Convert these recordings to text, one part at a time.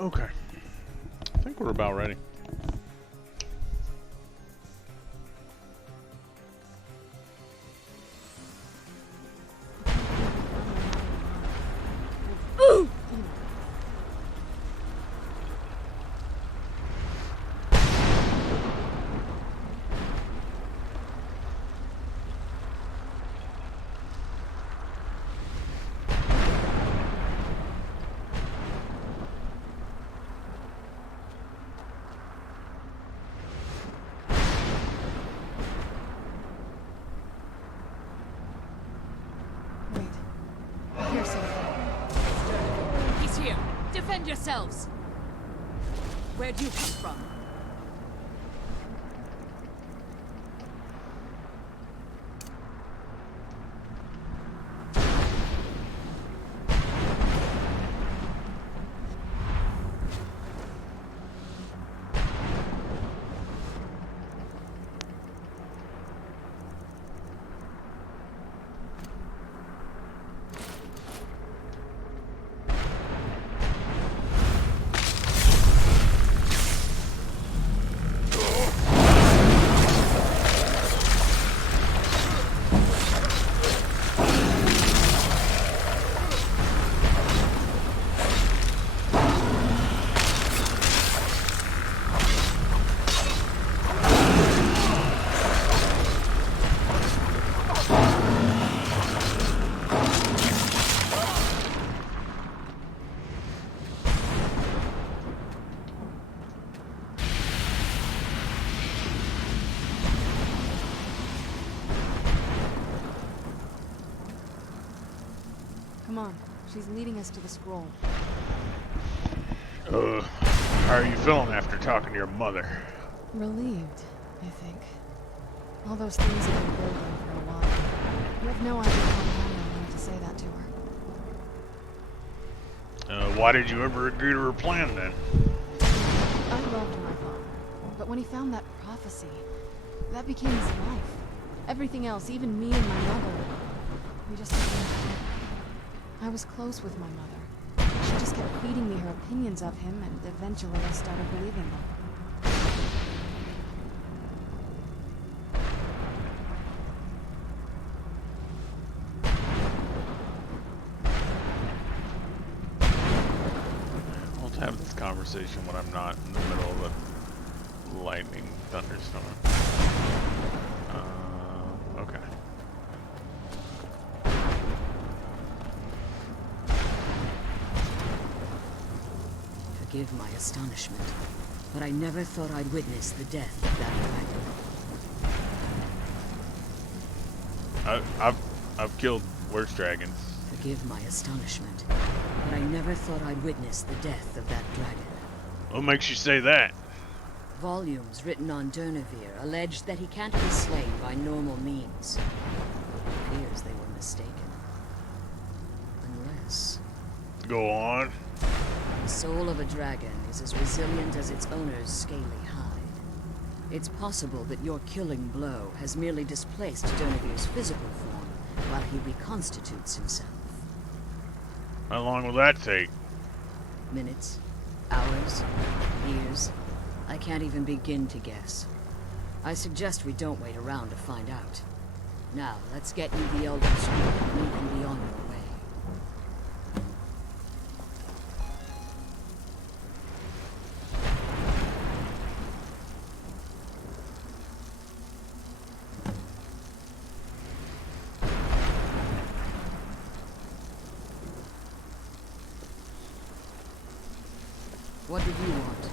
Okay. I think we're about ready. He's here. Defend yourselves. Where do you come from? Come on, she's leading us to the scroll. How are you feeling after talking to your mother? Relieved, I think. All those things have been building for a while. You have no idea how long I wanted to say that to her. Why did you ever agree to her plan then? I loved my father, but when he found that prophecy, that became his life. Everything else, even me and my mother, we just didn't know. I was close with my mother. She just kept feeding me her opinions of him, and eventually I started believing them. Let's have this conversation when I'm not in the middle of a lightning thunderstorm. Okay. Forgive my astonishment, but I never thought I'd witness the death of that dragon. I've killed worse dragons. Forgive my astonishment, but I never thought I'd witness the death of that dragon. What makes you say that? Volumes written on Durnevere allege that he can't be slain by normal means. It appears they were mistaken. Unless... Go on. The soul of a dragon is as resilient as its owner's scaly hide. It's possible that your killing blow has merely displaced Durnevere's physical form while he reconstitutes himself. How long will that take? Minutes, hours, years. I can't even begin to guess. I suggest we don't wait around to find out. Now, let's get you the Elder Scroll and you can be on your way. What did you want?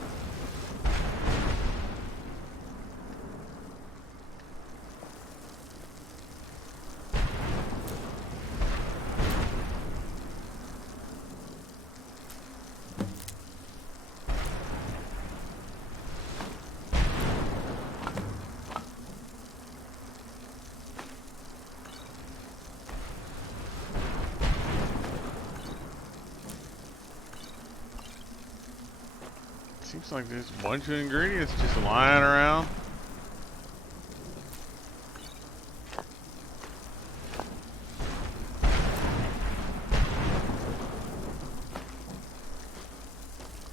Seems like there's a bunch of ingredients just lying around.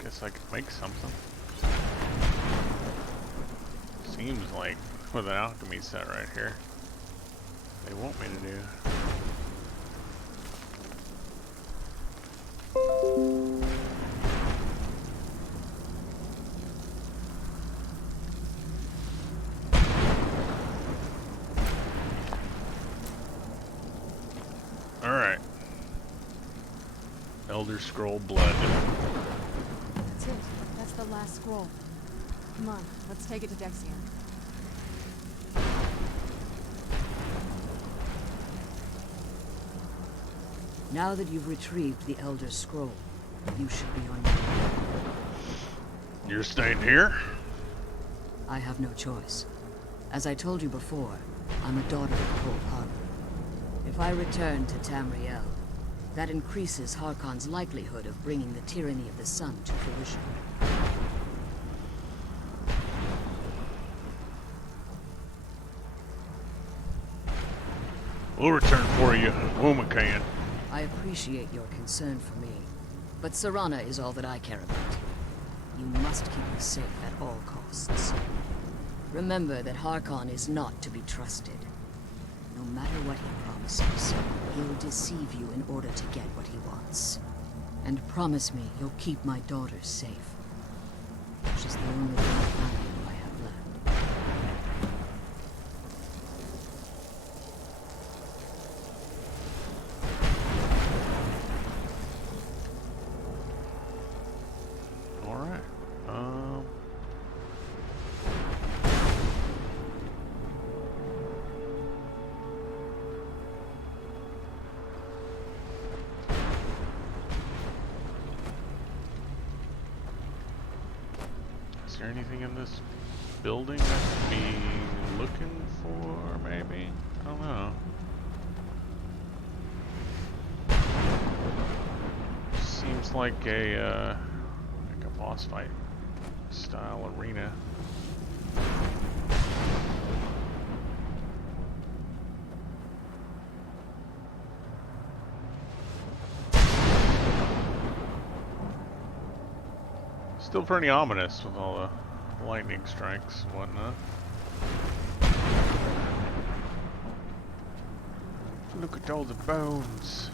Guess I could make something. Seems like with an alchemy set right here, they want me to do. Alright. Elder Scroll Blood. That's it. That's the last scroll. Come on, let's take it to Dexion. Now that you've retrieved the Elder Scroll, you should be on your way. You're staying here? I have no choice. As I told you before, I'm a daughter of Cold Harbor. If I return to Tamriel, that increases Harkon's likelihood of bringing the tyranny of the sun to fruition. We'll return for you, woman can. I appreciate your concern for me, but Serana is all that I care about. You must keep me safe at all costs. Remember that Harkon is not to be trusted. No matter what he promises, he'll deceive you in order to get what he wants. And promise me you'll keep my daughters safe. She's the only companion I have left. Alright. Is there anything in this building I could be looking for, maybe? I don't know. Seems like a boss fight style arena. Still pretty ominous with all the lightning strikes and whatnot. Look at all the bones.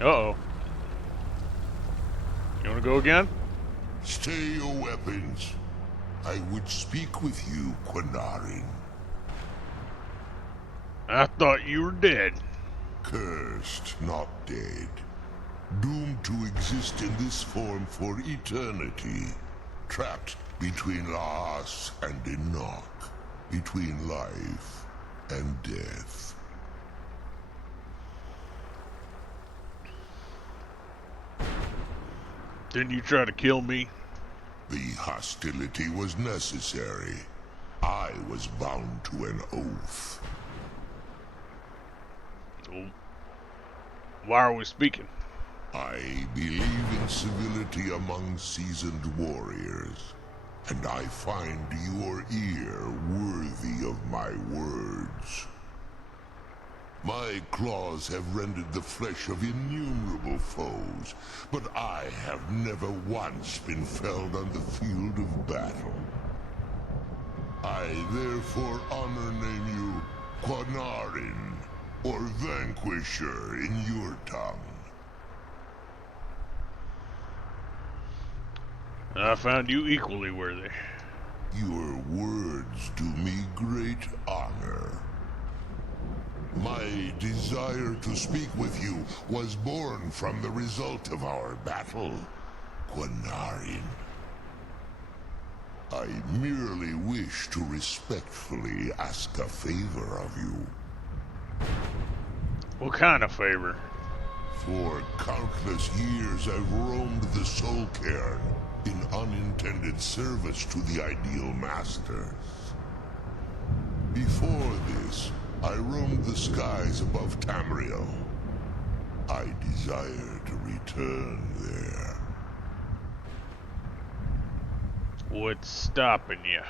Uh-oh. You wanna go again? Stay your weapons. I would speak with you, Quinarin. I thought you were dead. Cursed, not dead. Doomed to exist in this form for eternity. Trapped between Laas and Enoch. Between life and death. Didn't you try to kill me? The hostility was necessary. I was bound to an oath. Why are we speaking? I believe in civility among seasoned warriors, and I find your ear worthy of my words. My claws have rendered the flesh of innumerable foes, but I have never once been felled on the field of battle. I therefore honor name you Quinarin, or Vanquisher in your tongue. I found you equally worthy. Your words do me great honor. My desire to speak with you was born from the result of our battle, Quinarin. I merely wish to respectfully ask a favor of you. What kind of favor? For countless years I've roamed the Soul Cairn in unintended service to the Ideal Masters. Before this, I roamed the skies above Tamriel. I desire to return there. What's stopping you?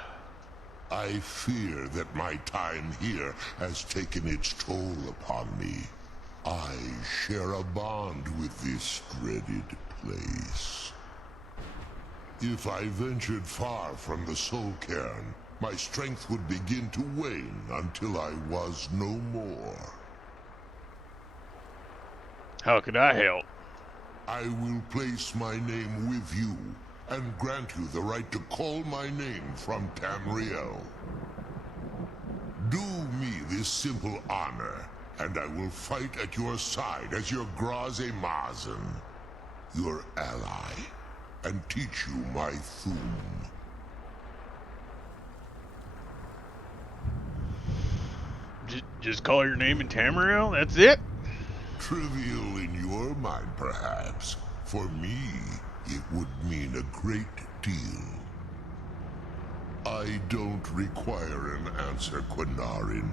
I fear that my time here has taken its toll upon me. I share a bond with this dreaded place. If I ventured far from the Soul Cairn, my strength would begin to wane until I was no more. How could I help? I will place my name with you and grant you the right to call my name from Tamriel. Do me this simple honor, and I will fight at your side as your Graze-Mazen, your ally, and teach you my Thum. Just call your name in Tamriel? That's it? Trivial in your mind, perhaps. For me, it would mean a great deal. I don't require an answer, Quinarin.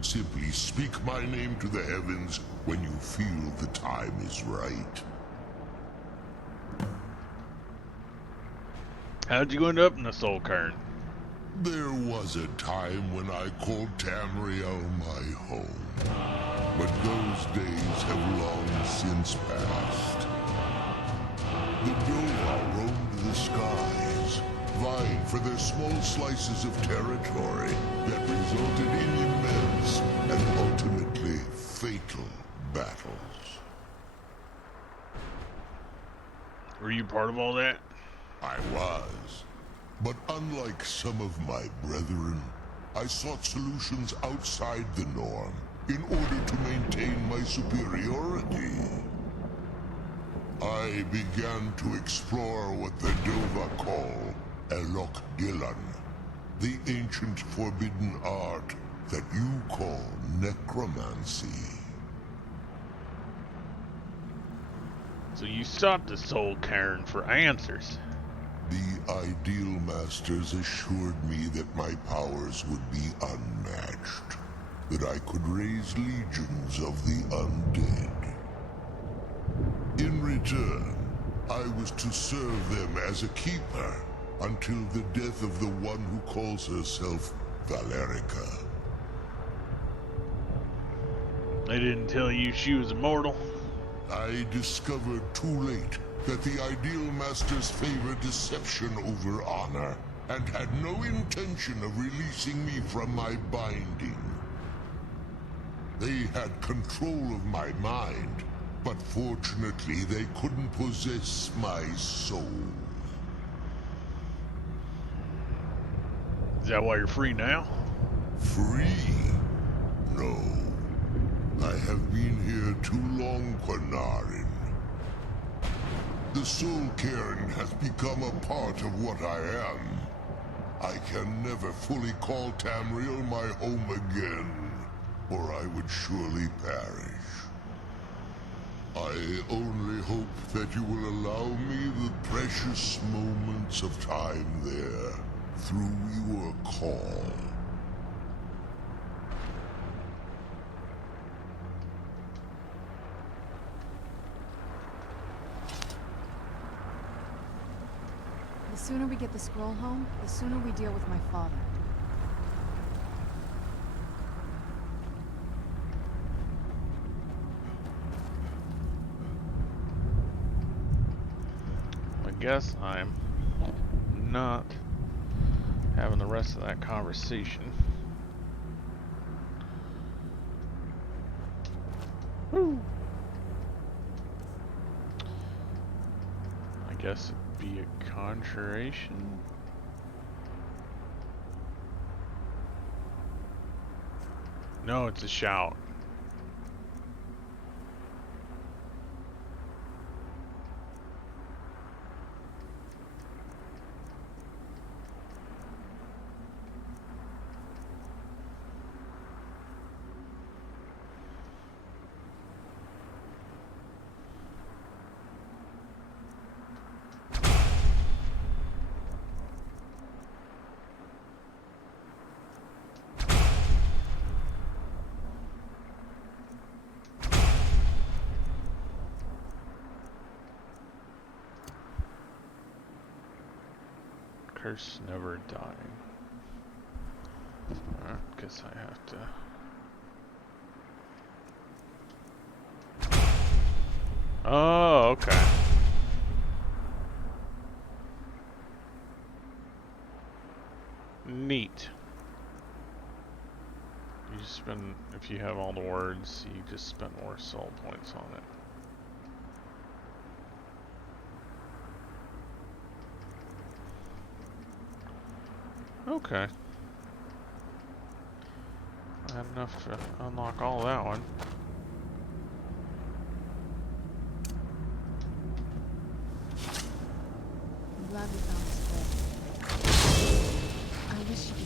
Simply speak my name to the heavens when you feel the time is right. How'd you end up in the Soul Cairn? There was a time when I called Tamriel my home. But those days have long since passed. The Dova roamed the skies, vying for their small slices of territory that resulted in immense and ultimately fatal battles. Were you part of all that? I was. But unlike some of my brethren, I sought solutions outside the norm in order to maintain my superiority. I began to explore what the Dova call Elok Dylan, the ancient forbidden art that you call necromancy. So you sought the Soul Cairn for answers. The Ideal Masters assured me that my powers would be unmatched, that I could raise legions of the undead. In return, I was to serve them as a keeper until the death of the one who calls herself Valerica. They didn't tell you she was immortal. I discovered too late that the Ideal Masters favor deception over honor, and had no intention of releasing me from my binding. They had control of my mind, but fortunately they couldn't possess my soul. Is that why you're free now? Free? No. I have been here too long, Quinarin. The Soul Cairn has become a part of what I am. I can never fully call Tamriel my home again, or I would surely perish. I only hope that you will allow me the precious moments of time there, through your call. The sooner we get the scroll home, the sooner we deal with my father. I guess I'm not having the rest of that conversation. Woo. I guess it'd be a conjuration. No, it's a shout. Curse never dying. Alright, guess I have to... Oh, okay. Neat. You spend, if you have all the words, you just spend more soul points on it. Okay. I had enough to unlock all that one. I'm glad we found this book. I wish you could.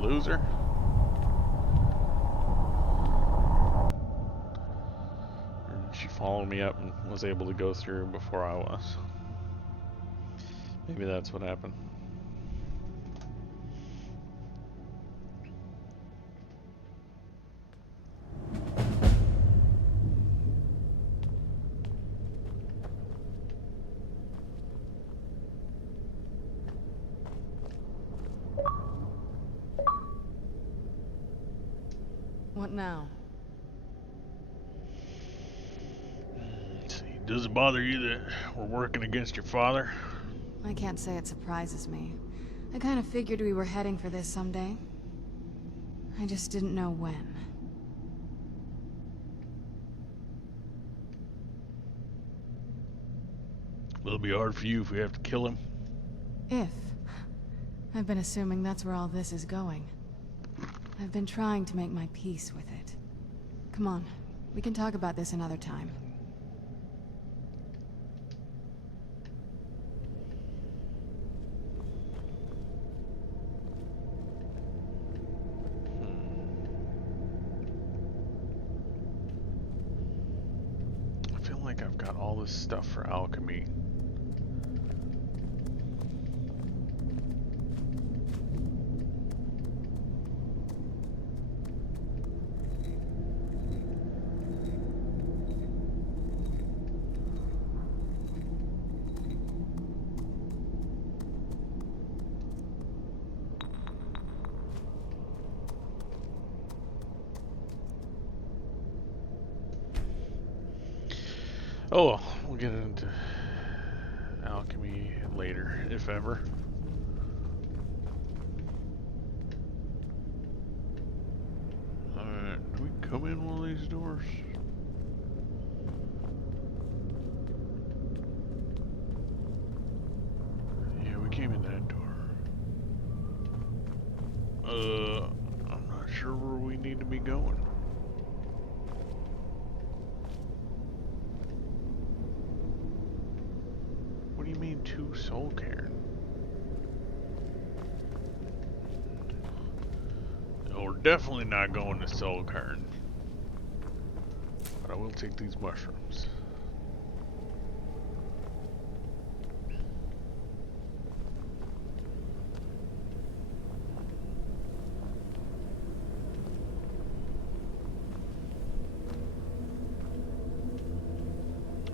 Loser. Or she followed me up and was able to go through before I was. Maybe that's what happened. What now? See, does it bother you that we're working against your father? I can't say it surprises me. I kind of figured we were heading for this someday. I just didn't know when. It'll be hard for you if we have to kill him. If. I've been assuming that's where all this is going. I've been trying to make my peace with it. Come on, we can talk about this another time. I feel like I've got all this stuff for alchemy. Oh well, we'll get into alchemy later, if ever. Alright, do we come in one of these doors? Yeah, we came in that door. I'm not sure where we need to be going. What do you mean 2 soul cairn? We're definitely not going to soul cairn. But I will take these mushrooms.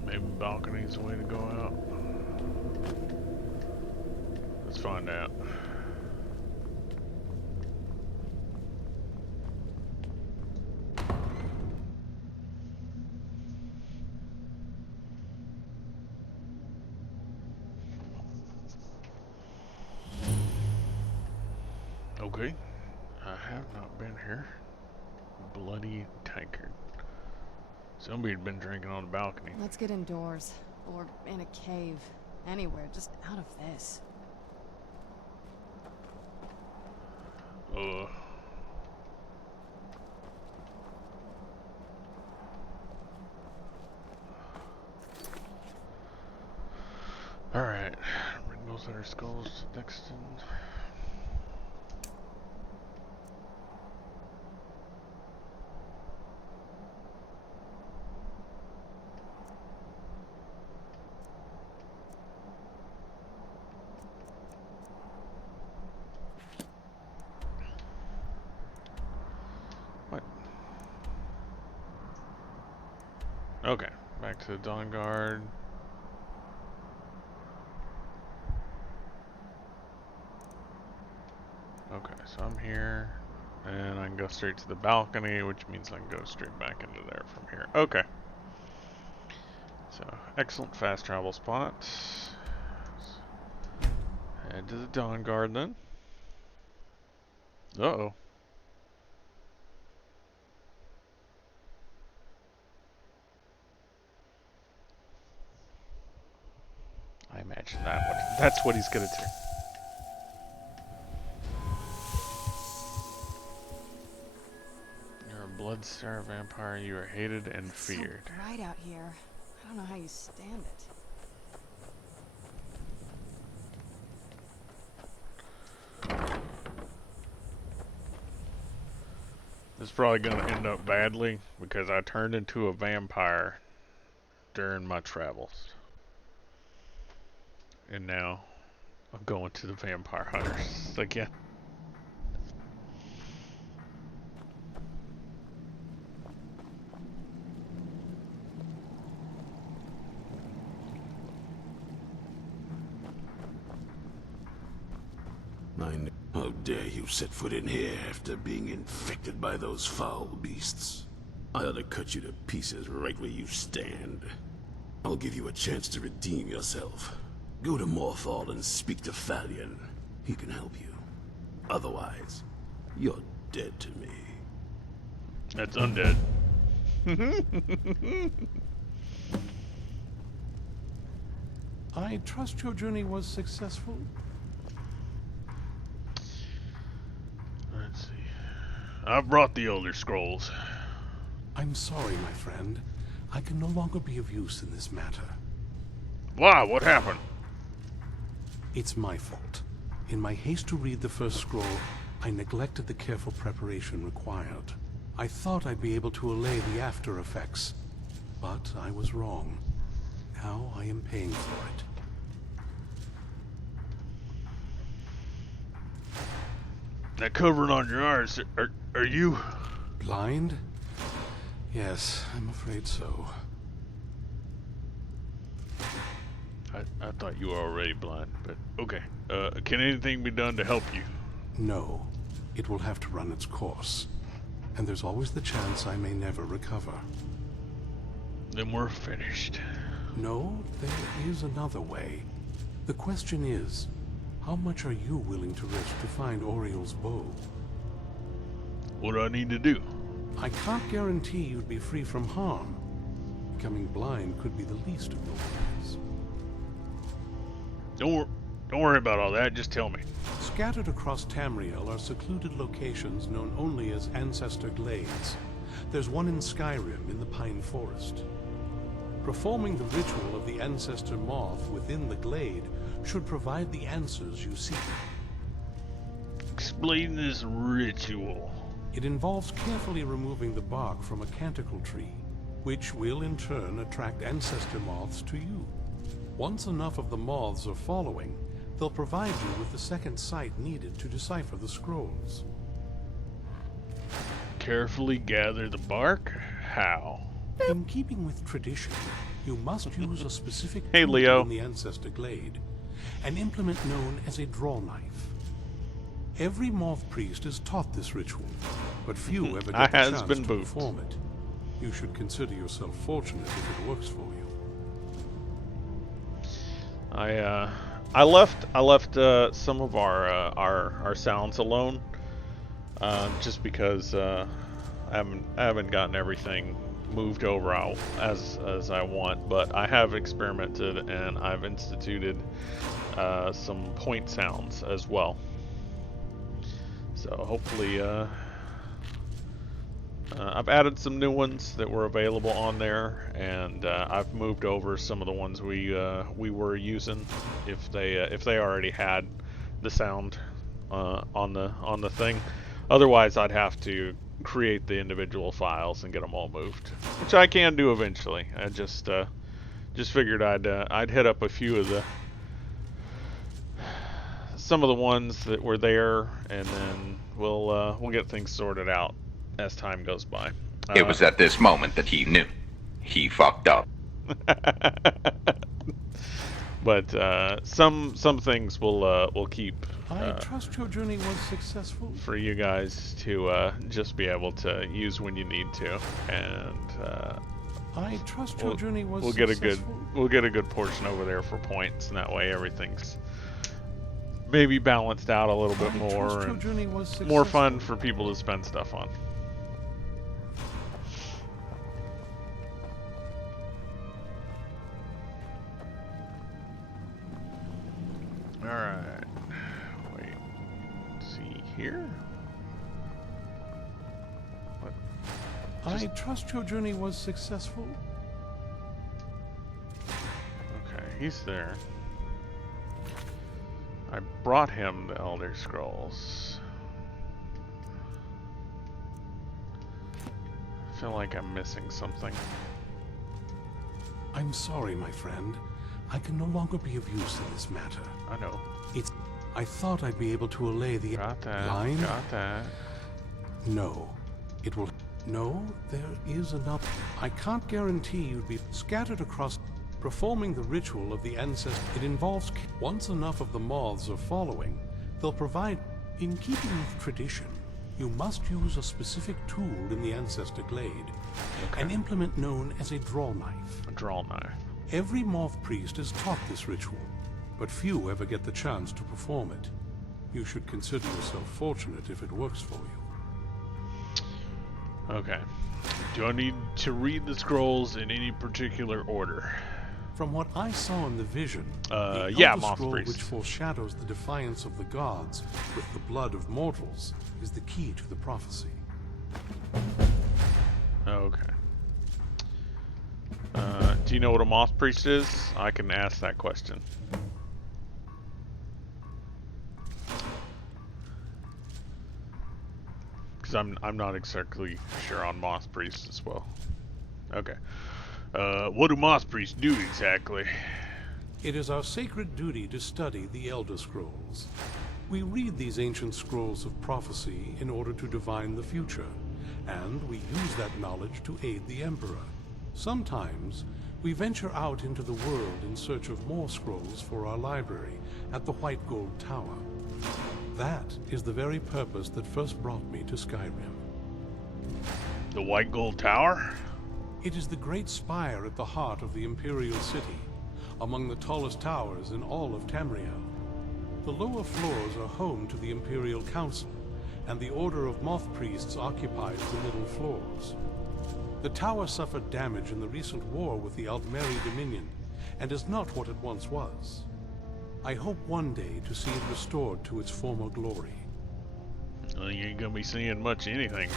Maybe balcony's the way to go out. Let's find out. Okay, I have not been here. Bloody tankard. Somebody had been drinking on the balcony. Let's get indoors. Or in a cave. Anywhere, just out of this. Alright, bring those other skulls next in. What? Okay, back to the Dawn Guard. Okay, so I'm here, and I can go straight to the balcony, which means I can go straight back into there from here. Okay. So, excellent fast travel spot. Head to the Dawn Guard then. Uh-oh. I imagine that's what he's gonna do. You're a blood-star vampire. You are hated and feared. It's so bright out here. I don't know how you stand it. This is probably gonna end up badly because I turned into a vampire during my travels. And now I'm going to the vampire hunters again. How dare you set foot in here after being infected by those foul beasts? I ought to cut you to pieces right where you stand. I'll give you a chance to redeem yourself. Go to Morthal and speak to Falion. He can help you. Otherwise, you're dead to me. That's undead. I trust your journey was successful. Let's see. I've brought the Elder Scrolls. I'm sorry, my friend. I can no longer be of use in this matter. Why? What happened? It's my fault. In my haste to read the first scroll, I neglected the careful preparation required. I thought I'd be able to allay the after effects, but I was wrong. Now I am paying for it. That covering on your eyes, are you... Blind? Yes, I'm afraid so. I thought you were already blind, but okay. Can anything be done to help you? No. It will have to run its course. And there's always the chance I may never recover. Then we're finished. No, there is another way. The question is, how much are you willing to risk to find Oriel's bow? What do I need to do? I can't guarantee you'd be free from harm. Becoming blind could be the least of your worries. Don't worry about all that, just tell me. Scattered across Tamriel are secluded locations known only as Ancestor Glades. There's one in Skyrim in the Pine Forest. Performing the ritual of the Ancestor Moth within the glade should provide the answers you seek. Explain this ritual. It involves carefully removing the bark from a canticle tree, which will in turn attract ancestor moths to you. Once enough of the moths are following, they'll provide you with the second sight needed to decipher the scrolls. Carefully gather the bark? How? In keeping with tradition, you must use a specific Hey, tool Leo. in the Ancestor Glade, an implement known as a draw knife. Every moth priest is taught this ritual, but few ever get the chance to perform it. You should consider yourself fortunate if it works for you. I left some of our sounds alone, just because I haven't gotten everything moved over as I want, but I have experimented and I've instituted some point sounds as well. So hopefully, I've added some new ones that were available on there, and I've moved over some of the ones we were using if they already had the sound on the thing. Otherwise, I'd have to create the individual files and get them all moved, which I can do eventually. I just figured I'd hit up a few of some of the ones that were there, and then we'll get things sorted out as time goes by. It was at this moment that he knew. He fucked up. But some things we'll keep. I trust your journey was successful. For you guys to just be able to use when you need to, and I trust your journey was we'll successful. get a good portion over there for points, and that way everything's maybe balanced out a little bit more and more fun for people to spend stuff on. Alright. Wait. Let's see here. What? I trust your journey was successful. Okay, he's there. I brought him the Elder Scrolls. I feel like I'm missing something. I'm sorry, my friend. I can no longer be of use in this matter. I know. I thought I'd be able to allay the Got that. line. Got that. No. It will... No, there is another. I can't guarantee you'd be scattered across... Performing the ritual of the ancestor, it involves... Once enough of the moths are following, they'll provide... In keeping with tradition, you must use a specific tool in the Ancestor Glade. Okay. An implement known as a draw knife. A draw knife. Every moth priest is taught this ritual, but few ever get the chance to perform it. You should consider yourself fortunate if it works for you. Okay. Do I need to read the scrolls in any particular order? From what I saw in the vision, the yeah, Elder Moth Scroll Priest. which foreshadows the defiance of the gods with the blood of mortals is the key to the prophecy. Okay. Do you know what a Moth Priest is? I can ask that question. Because I'm not exactly sure on Moth Priests as well. Okay. What do Moth Priests do exactly? It is our sacred duty to study the Elder Scrolls. We read these ancient scrolls of prophecy in order to divine the future, and we use that knowledge to aid the Emperor. Sometimes, we venture out into the world in search of more scrolls for our library at the White Gold Tower. That is the very purpose that first brought me to Skyrim. The White Gold Tower? It is the great spire at the heart of the Imperial City, among the tallest towers in all of Tamriel. The lower floors are home to the Imperial Council, and the Order of Moth Priests occupies the middle floors. The tower suffered damage in the recent war with the Altmeri Dominion, and is not what it once was. I hope one day to see it restored to its former glory. Well, you ain't gonna be seeing much anything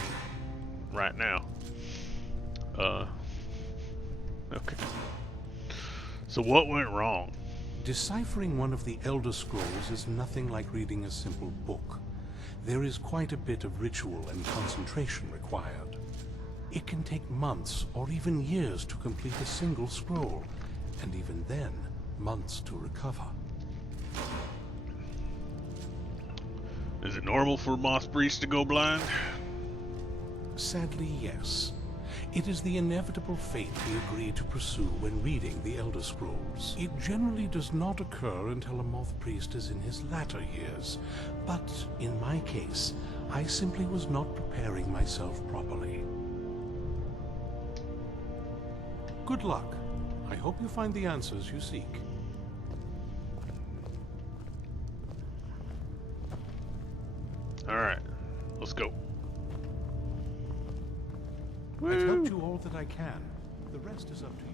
right now. Okay. So what went wrong? Deciphering one of the Elder Scrolls is nothing like reading a simple book. There is quite a bit of ritual and concentration required. It can take months or even years to complete a single scroll, and even then, months to recover. Is it normal for Moss Priest to go blind? Sadly, yes. It is the inevitable fate we agree to pursue when reading the Elder Scrolls. It generally does not occur until a Moth Priest is in his latter years, but in my case, I simply was not preparing myself properly. Good luck. I hope you find the answers you seek. Alright, let's go. I've helped you all that I can. The rest is up to you.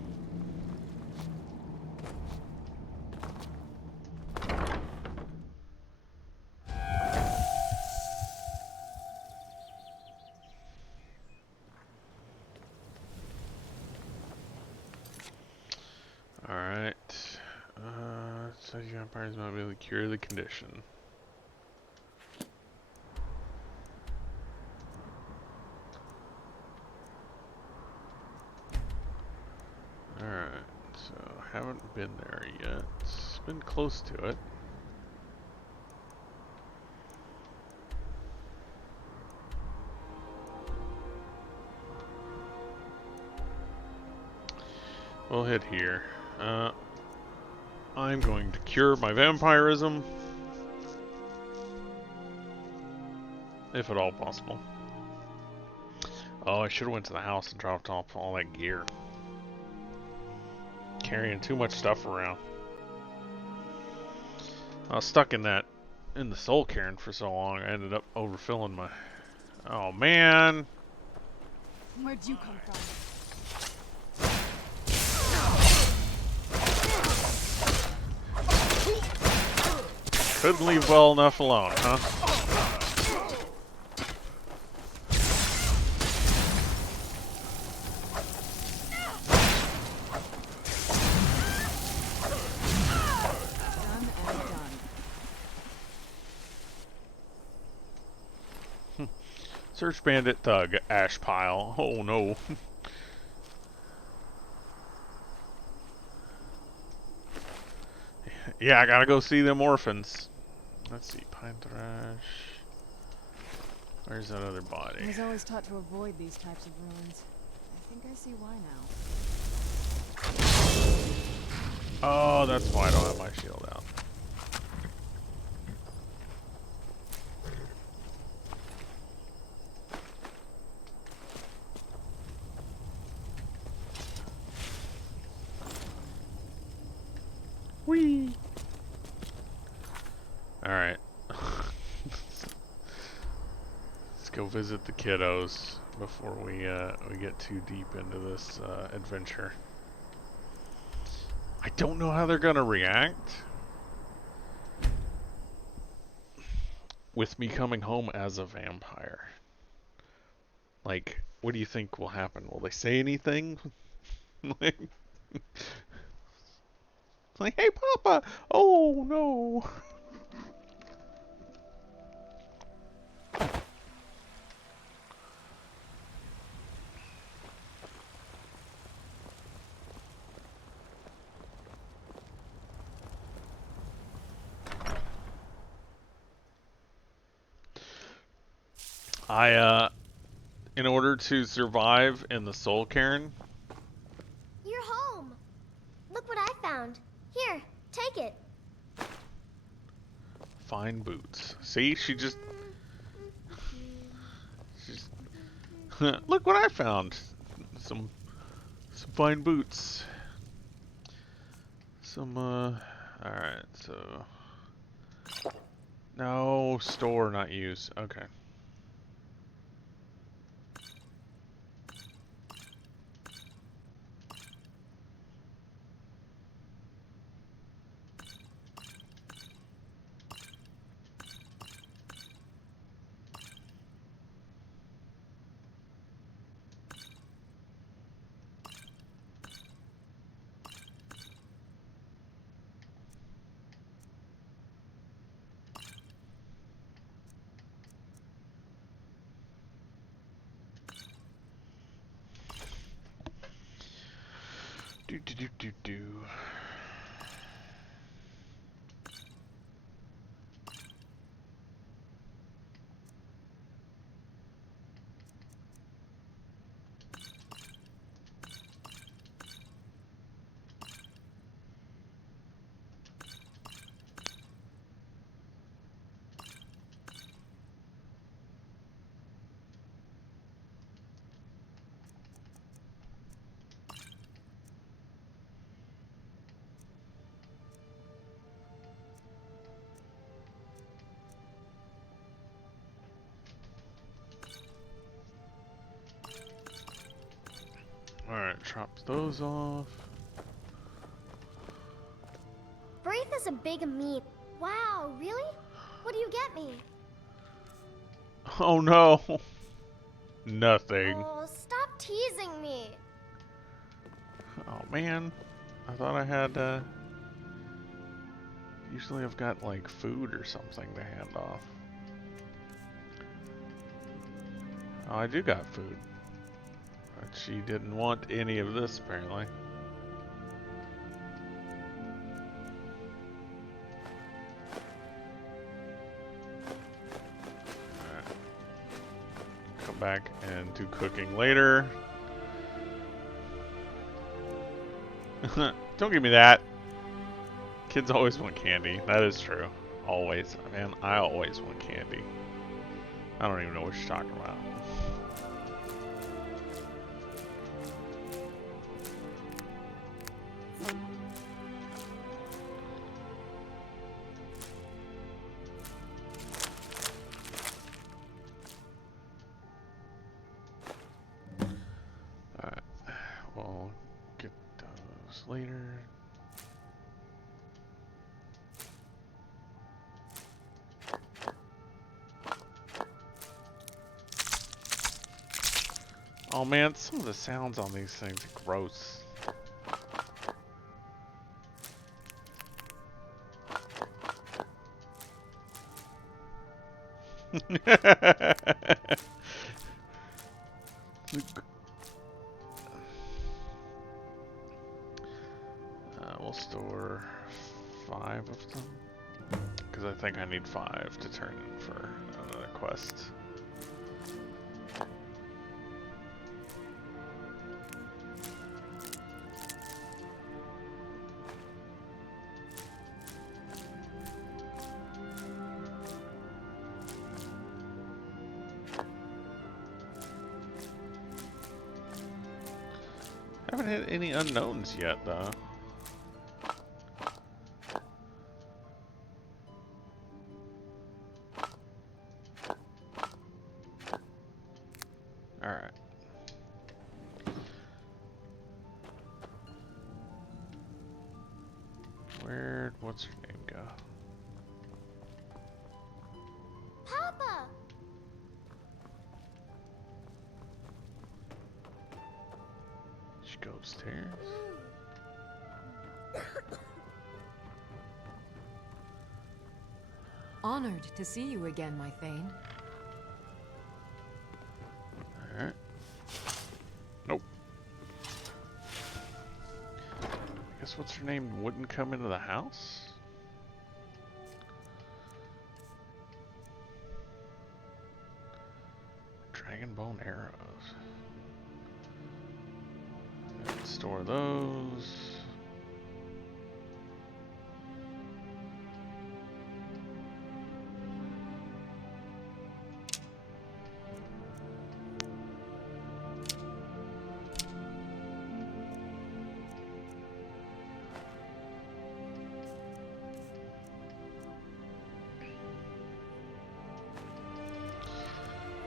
Alright. So your vampires might be able to cure the condition. Alright, so haven't been there yet. Been close to it. We'll hit here. I'm going to cure my vampirism. If at all possible. Oh, I should have went to the house and dropped off all that gear. Carrying too much stuff around. I was stuck in the soul cairn for so long, I ended up overfilling my... Oh, man! Where'd you come from? Couldn't leave well enough alone, huh? Done and done. Search bandit thug, ash pile. Oh no. Yeah, I gotta go see them orphans. Let's see, pine thrash. Where's that other I body? was always taught to avoid these types of ruins. I think I see why now. Oh, that's why I don't have my shield out. Whee! Alright. Let's go visit the kiddos before we get too deep into this adventure. I don't know how they're gonna react with me coming home as a vampire. Like, what do you think will happen? Will they say anything? Like, hey, Papa! Oh, no! In order to survive in the Soul Cairn... You're home! Look what I found. Here, take it. Fine boots. See, she just... Look what I found! Some fine boots. Alright, so... No, store, not use. Okay. Do. Alright, chop those off. Braith is a big meat. Wow, really? What do you get me? Oh no! Nothing. Oh, stop teasing me. Oh man. I thought I had, usually I've got, like, food or something to hand off. Oh, I do got food. But she didn't want any of this, apparently. Alright. Come back and do cooking later. Don't give me that. Kids always want candy. That is true. Always. Man, I always want candy. I don't even know what you're talking about. Alright. We'll get those later. Oh man, some of the sounds on these things are gross. We'll store 5 of them, because I think I need 5 to turn in for another quest. Haven't hit any unknowns yet, though. Alright. Where'd what's her name go? Papa! She go upstairs. Honored to see you again, my Thane. Alright. Nope. I guess what's her name wouldn't come into the house? Dragon bone arrows. Store those.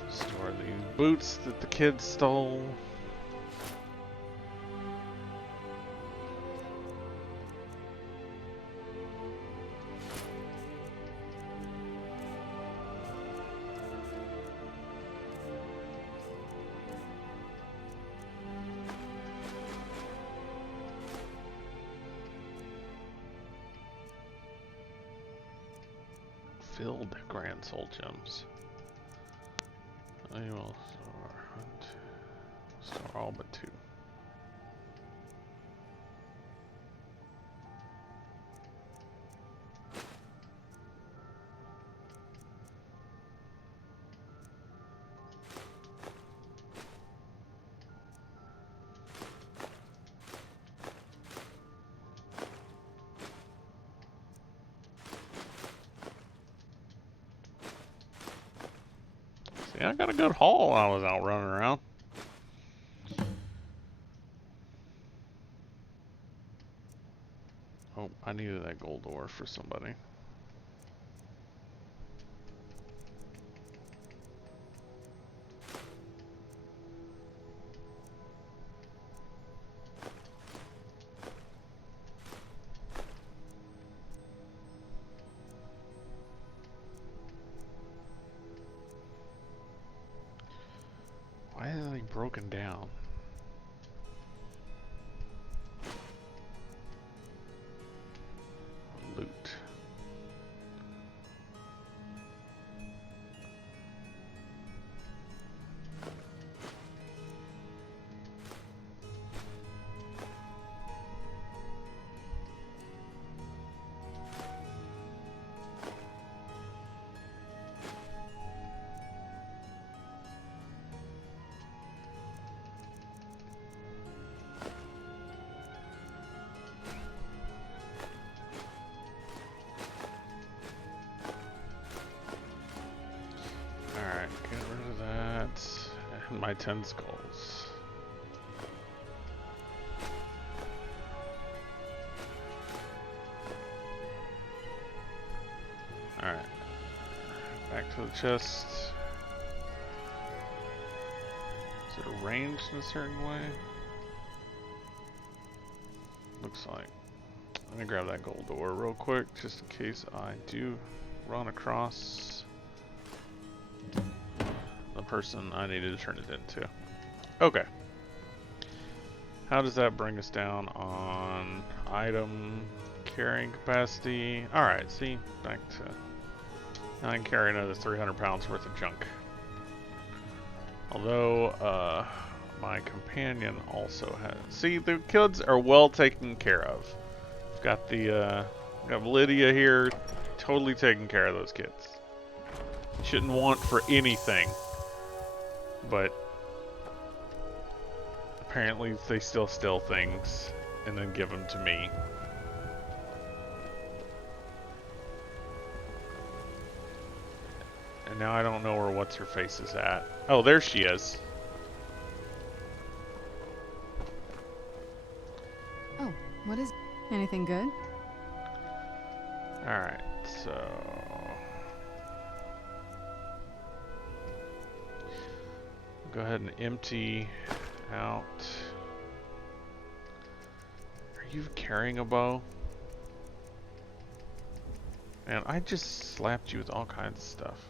Store these boots that the kids stole. Filled Grand Soul Gems. I will store all but 2. See, I got a good haul while I was out running around. Oh, I needed that gold ore for somebody. Why is he broken down? Loot. Alright, get rid of that. And my 10 skulls. Alright. Back to the chest. Is it arranged in a certain way? Looks like. Let me grab that gold ore real quick, just in case I do run across the person I needed to turn it into. Okay. How does that bring us down on item carrying capacity? Alright, see, back to... I can carry another 300 pounds worth of junk. Although, my companion also has... See, the kids are well taken care of. I've got the, got Lydia here, totally taking care of those kids. Shouldn't want for anything. But apparently they still steal things and then give them to me. And now I don't know where what's-her-face is at. Oh, there she is. Oh, what is... Anything good? Alright, so... Go ahead and empty out. Are you carrying a bow? Man, I just slapped you with all kinds of stuff.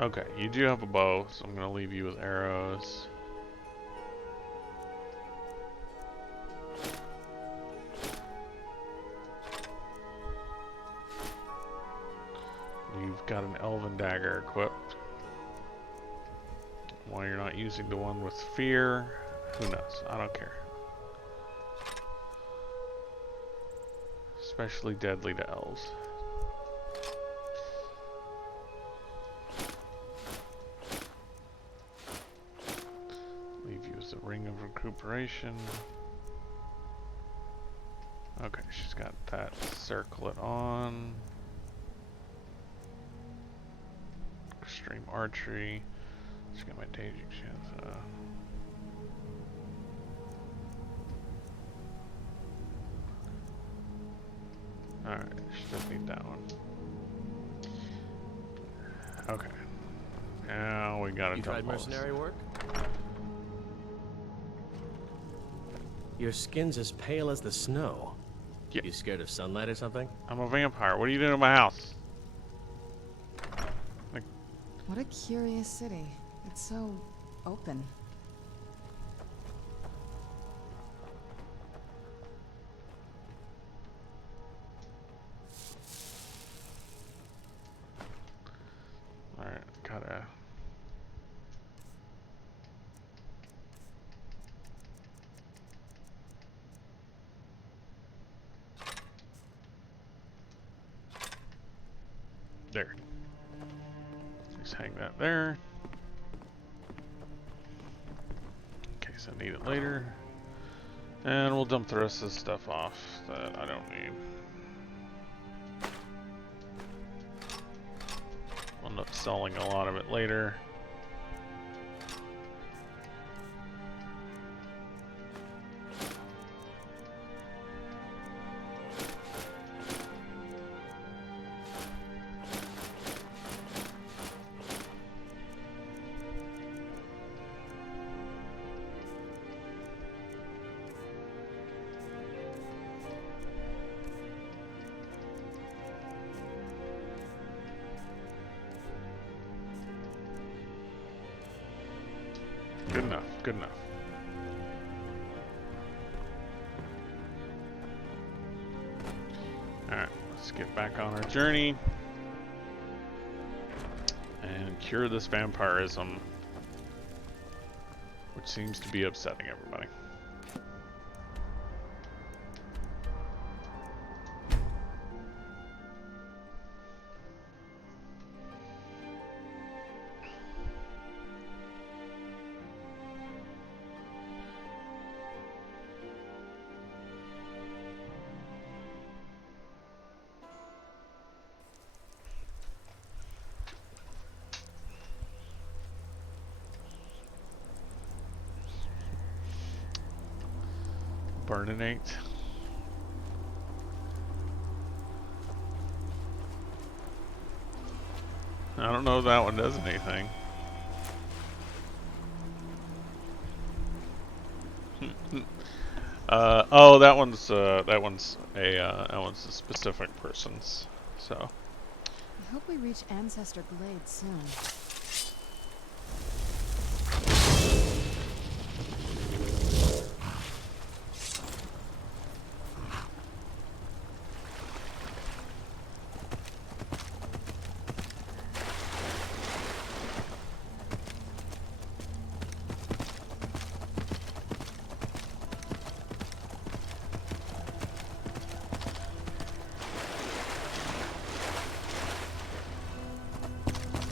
Okay, you do have a bow, so I'm gonna leave you with arrows. You've got an elven dagger equipped. Why you're not using the one with fear, who knows? I don't care. Especially deadly to elves. Leave you with the ring of recuperation. Okay, she's got that. Circle it on. Extreme archery. She's got my daisy chance. Alright, she doesn't need that one. Okay. Now we gotta You tried dump all this. mercenary work? Your skin's as pale as the snow. Yeah. You scared of sunlight or something? I'm a vampire. What are you doing in my house? What a curious city. It's so open. Alright, gotta... There. Just hang that there. guess I need it later. And we'll dump the rest of the stuff off that I don't need. I'll end up selling a lot of it later. Good enough, good enough. Alright, let's get back on our journey and cure this vampirism, which seems to be upsetting everybody. Burninate. I don't know if that one does anything. Oh, that one's a specific person's. So. I hope we reach Ancestor Glade soon.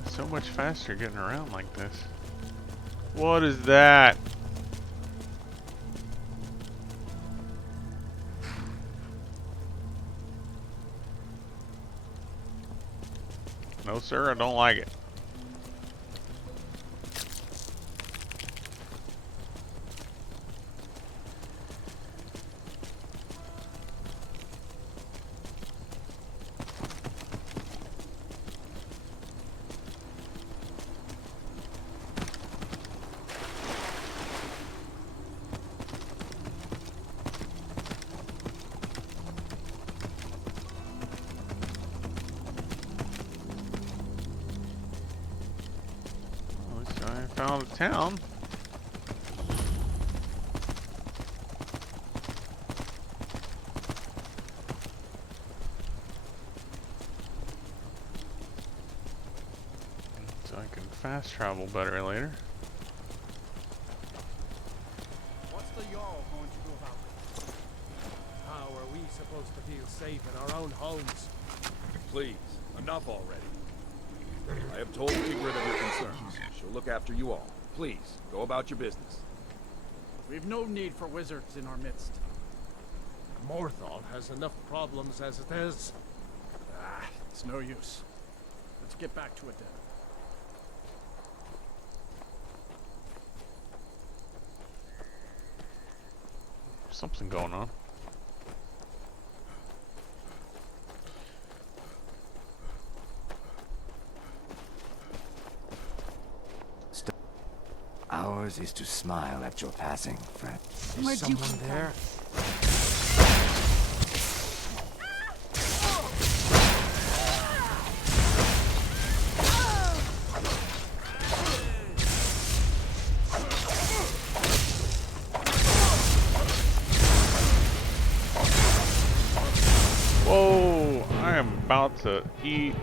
So much faster getting around like this. What is that? No, sir, I don't like it. Found a town. So I can fast travel better later. What's the Jarl going to do about it? How are we supposed to feel safe in our own homes? Please, enough already. I have told Ygritte of your concerns. She'll look after you all. Please, go about your business. We've no need for wizards in our midst. Morthal has enough problems as it is. It's no use. Let's get back to it then. Something going on. Ours is to smile at your passing, friend. Where'd you come there? Whoa, I am about to eat.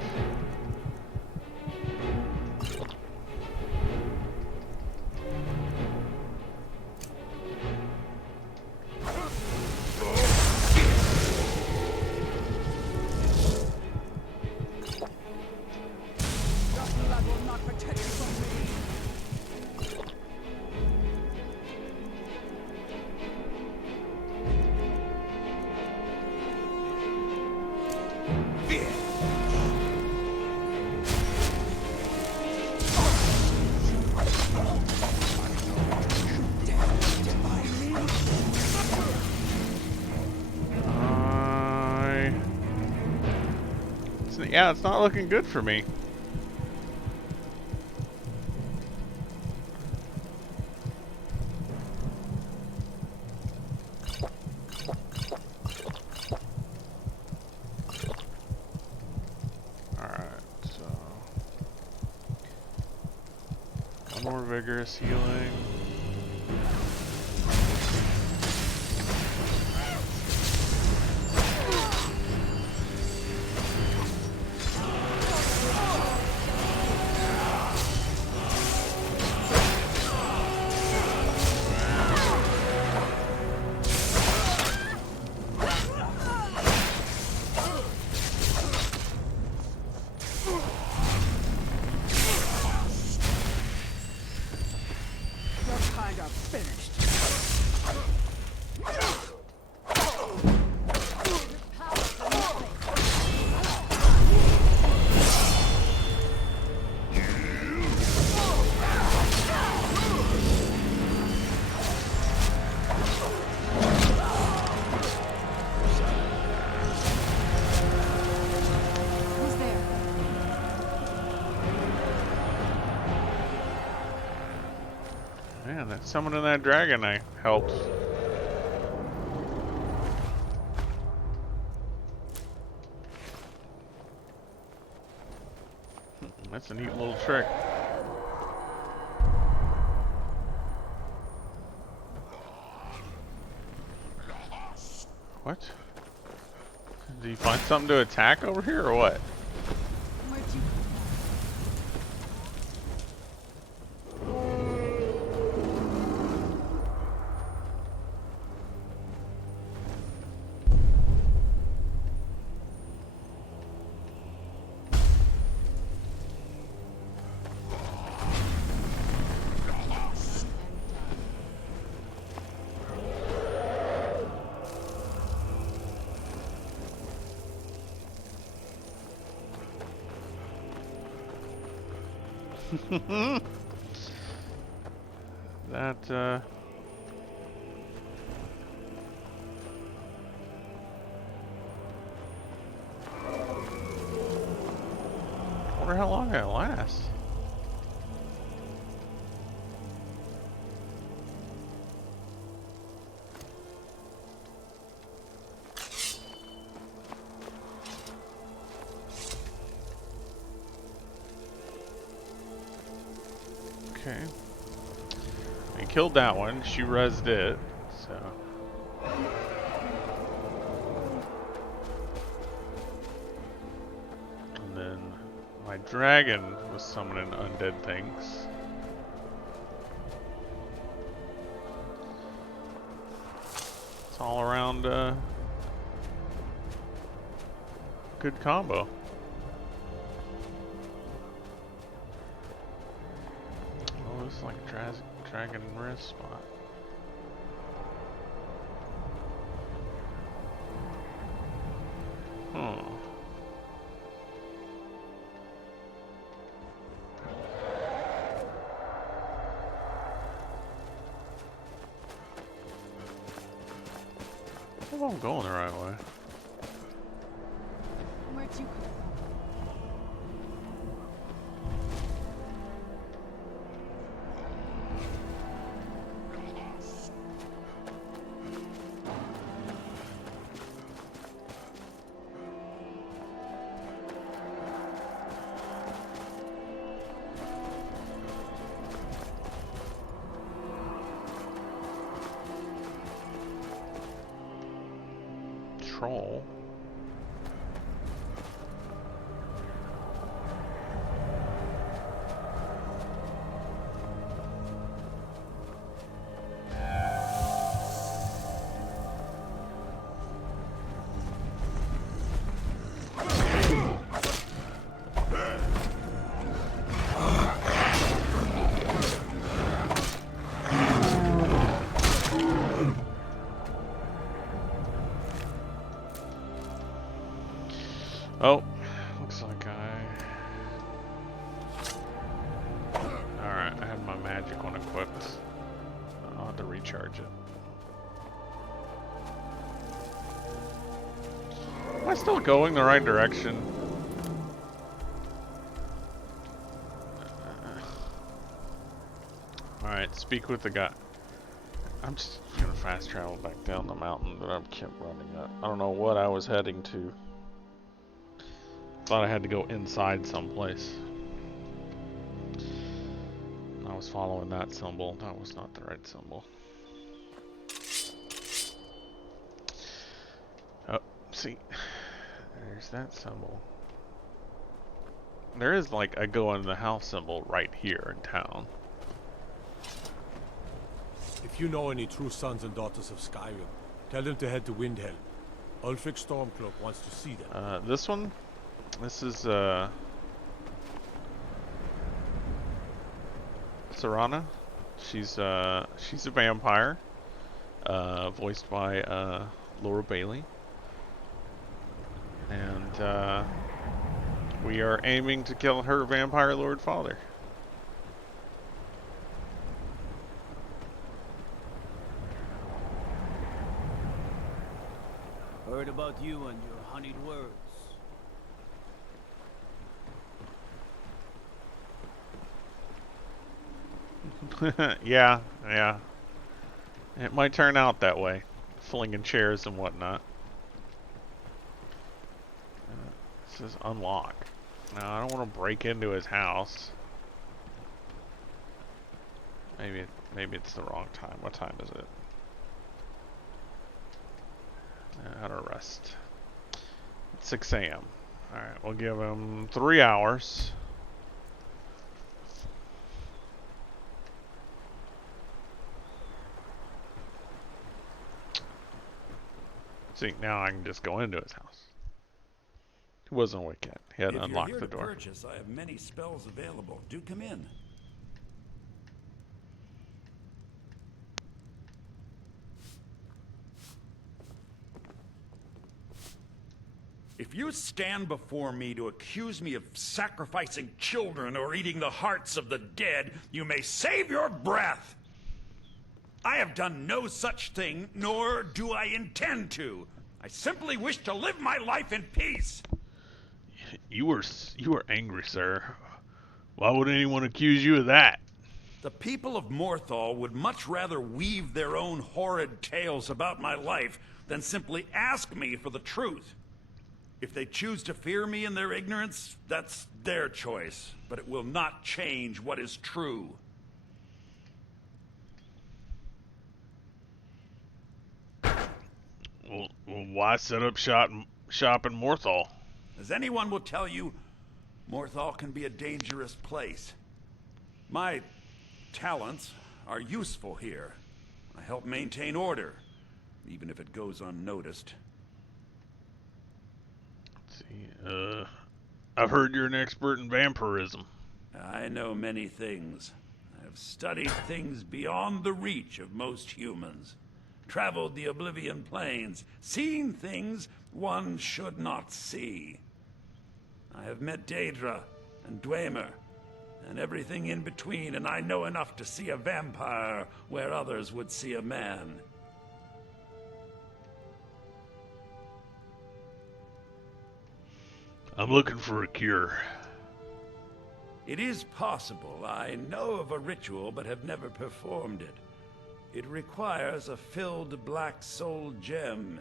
Yeah, it's not looking good for me. Alright, so... one more vigorous healing. Man, that summoning that dragon I helped. That's a neat little trick. What? Did you find something to attack over here or what? That, I wonder how long that lasts. Okay. I killed that one. She rezzed it, so. And then my dragon was summoning undead things. It's all around good combo. Looks like a dragon wrist spot. Hmm. I hope I'm going the right way. Where'd you come from? Troll. Oh, looks like Alright, I had my magic one equipped. I'll have to recharge it. Am I still going the right direction? Alright, speak with the guy. I'm just gonna fast travel back down the mountain that I've kept running up. I don't know what I was heading to. Thought I had to go inside someplace. I was following that symbol. That was not the right symbol. Oh, see. There's that symbol. There is like a go in the house symbol right here in town. If you know any true sons and daughters of Skyrim, tell them to head to Windhelm. Ulfric Stormcloak wants to see them. This one? This is, Serana. She's a vampire, voiced by, Laura Bailey. And, we are aiming to kill her vampire lord father. Heard about you and your honeyed words. Yeah. It might turn out that way. Flinging chairs and whatnot. This is unlock. No, I don't want to break into his house. Maybe it's the wrong time. What time is it? How to rest. It's 6 a.m. Alright, we'll give him 3 hours. See, now I can just go into his house. He wasn't awake yet. He had to unlock the door. Purchase, I have many spells available. Do come in. If you stand before me to accuse me of sacrificing children or eating the hearts of the dead, you may save your breath. I have done no such thing, nor do I intend to. I simply wish to live my life in peace. You were angry, sir. Why would anyone accuse you of that? The people of Morthal would much rather weave their own horrid tales about my life than simply ask me for the truth. If they choose to fear me in their ignorance, that's their choice, but it will not change what is true. Well, why set up shop in Morthal? As anyone will tell you, Morthal can be a dangerous place. My talents are useful here. I help maintain order, even if it goes unnoticed. Let's see, I've heard you're an expert in vampirism. I know many things. I have studied things beyond the reach of most humans. Traveled the Oblivion Plains, seen things one should not see. I have met Daedra and Dwemer, and everything in between, and I know enough to see a vampire where others would see a man. I'm looking for a cure. It is possible. I know of a ritual, but have never performed it. It requires a filled black soul gem.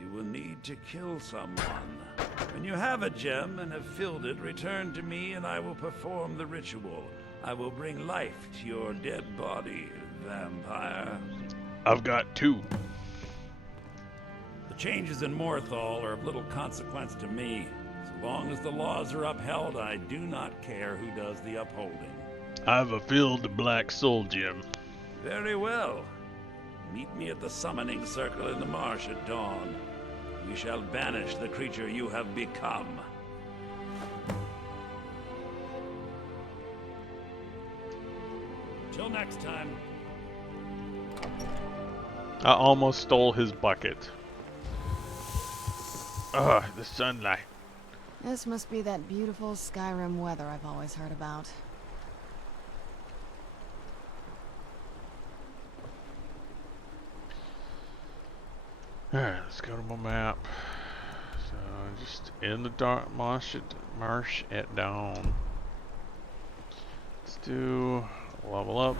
You will need to kill someone. When you have a gem and have filled it, return to me and I will perform the ritual. I will bring life to your dead body, vampire. I've got 2. The changes in Morthal are of little consequence to me. So long as the laws are upheld, I do not care who does the upholding. I've a filled black soul gem. Very well. Meet me at the summoning circle in the marsh at dawn. We shall banish the creature you have become. Till next time. I almost stole his bucket. Ugh, the sunlight. This must be that beautiful Skyrim weather I've always heard about. Alright, let's go to my map. So, just in the dark marsh at dawn. Let's do Level up.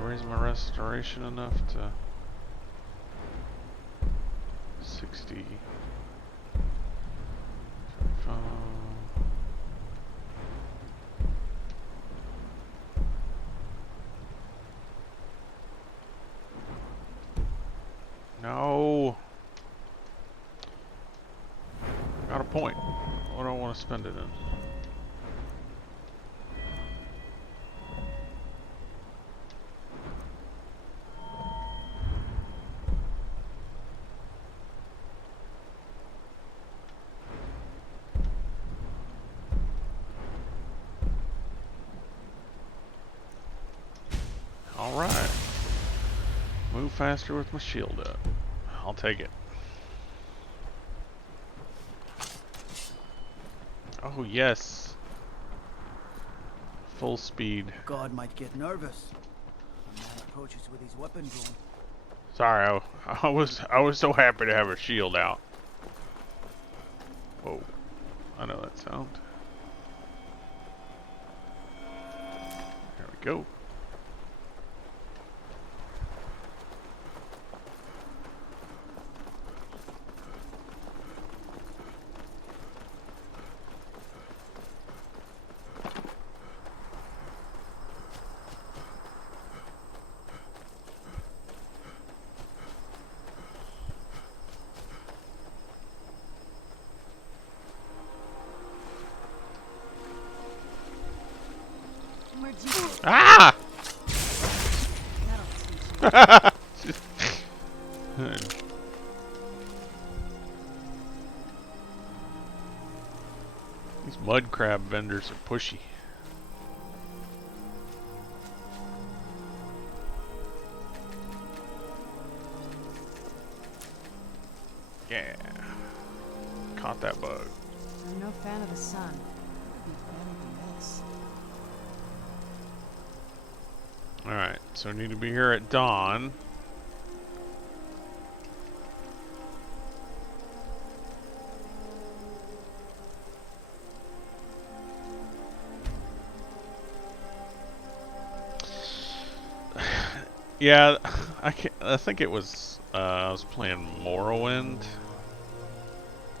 Raise my restoration enough to 60. No. Got a point. What do I want to spend it in? Alright. Move faster with my shield up. I'll take it. Oh, yes. Full speed. God might get nervous. A man approaches with his weapon drawn. Sorry, I was so happy to have a shield out. Whoa. I know that sound. There we go. Ah! These mud crab vendors are pushy. Yeah. Caught that bug. I'm no fan of the sun. It would be better than this. Alright, so we need to be here at dawn. Yeah, I think it was, I was playing Morrowind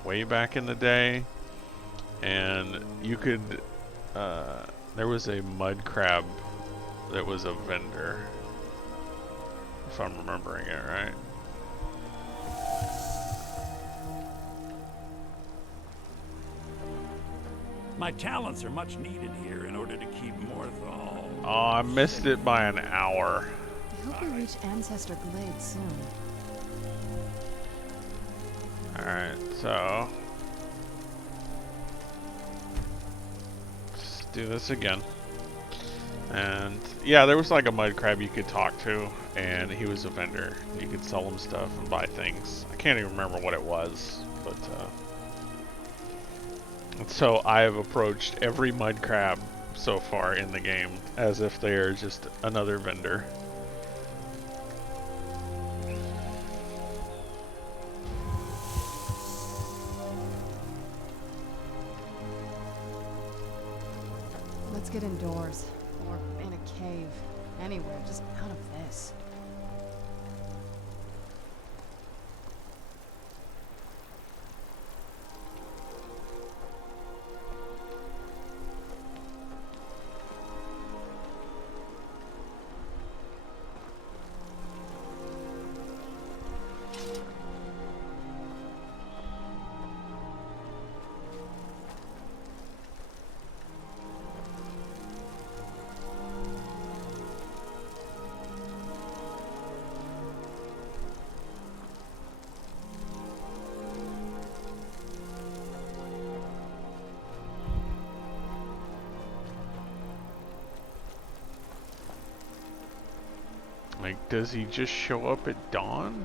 way back in the day, and you could, there was a mud crab that was a vendor, if I'm remembering it right. My talents are much needed here in order to keep Morthal. Oh, I missed it by an hour. I hope we reach Ancestor Glade soon. Alright, so let's do this again. And yeah, there was like a mud crab you could talk to, and he was a vendor. You could sell him stuff and buy things. I can't even remember what it was, but so I have approached every mud crab so far in the game as if they are just another vendor. Let's get indoors. Or in a cave. Anywhere, just out of this. Like, does he just show up at dawn?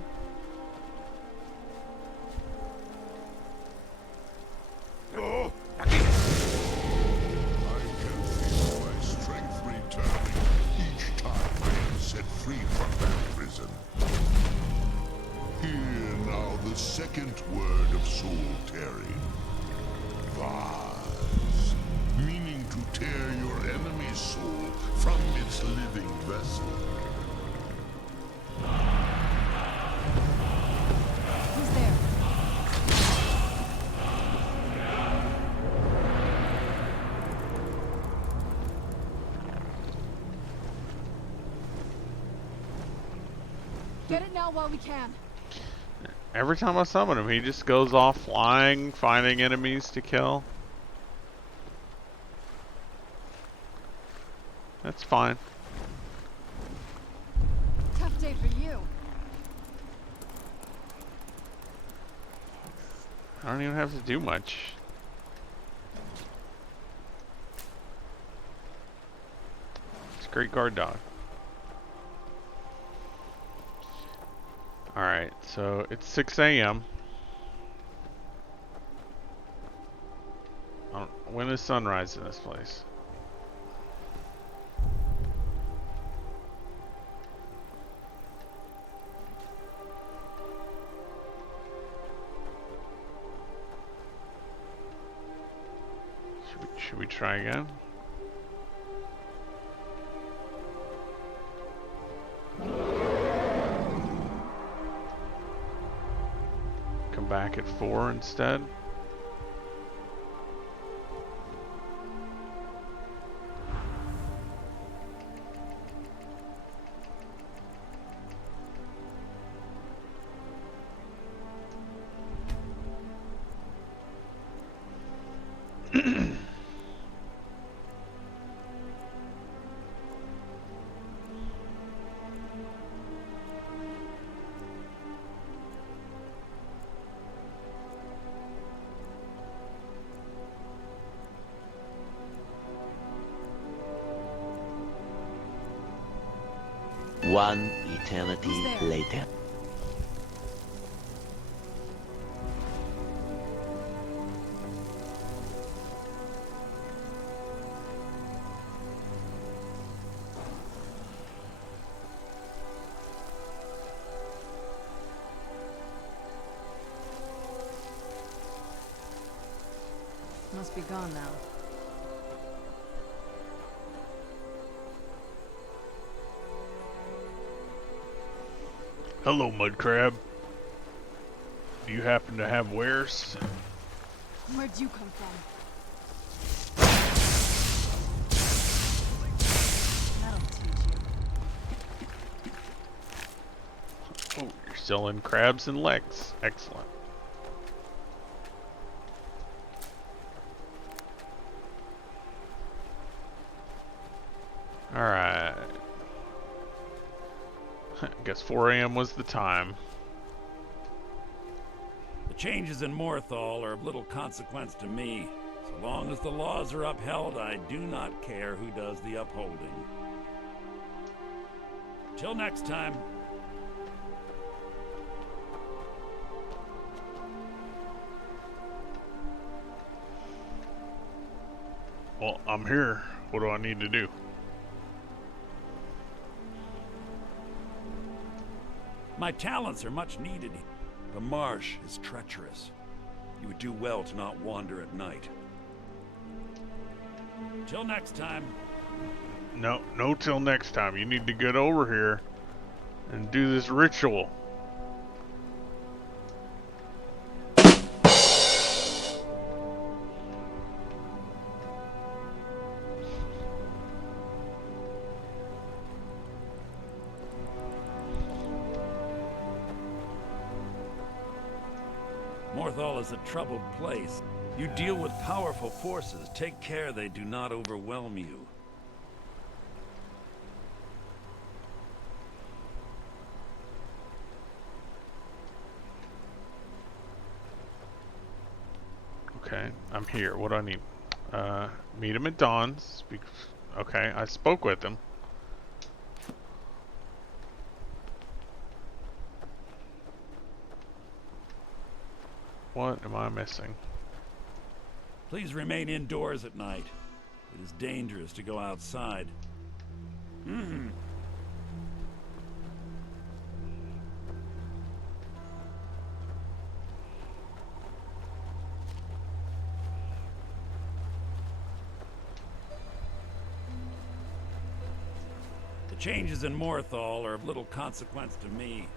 Oh. I can feel my strength returning each time I free from that prison. Hear now the second word of soul tearing. Vase. Meaning to tear your enemy's soul from its living vessel. Who's there? Get it now while we can. Every time I summon him, he just goes off flying, finding enemies to kill. That's fine. Tough day for you. I don't even have to do much. It's a great guard dog. Alright, so it's 6 a.m. When is sunrise in this place? Should we try again? Come back at 4 instead. One eternity later. Must be gone now. Hello, mud crab. Do you happen to have wares? Where'd you come from? That'll teach you. Oh, you're selling crabs and legs. Excellent. Alright. I guess 4 a.m. was the time. The changes in Morthal are of little consequence to me. So long as the laws are upheld, I do not care who does the upholding. Till next time. Well, I'm here. What do I need to do? My talents are much needed. The marsh is treacherous. You would do well to not wander at night. Till next time. No till next time. You need to get over here and do this ritual. Morthal is a troubled place. You deal with powerful forces. Take care they do not overwhelm you. Okay, I'm here. What do I need? Meet him at dawn. Okay, I spoke with him. What am I missing? Please remain indoors at night. It is dangerous to go outside. changes in Morthal are of little consequence to me.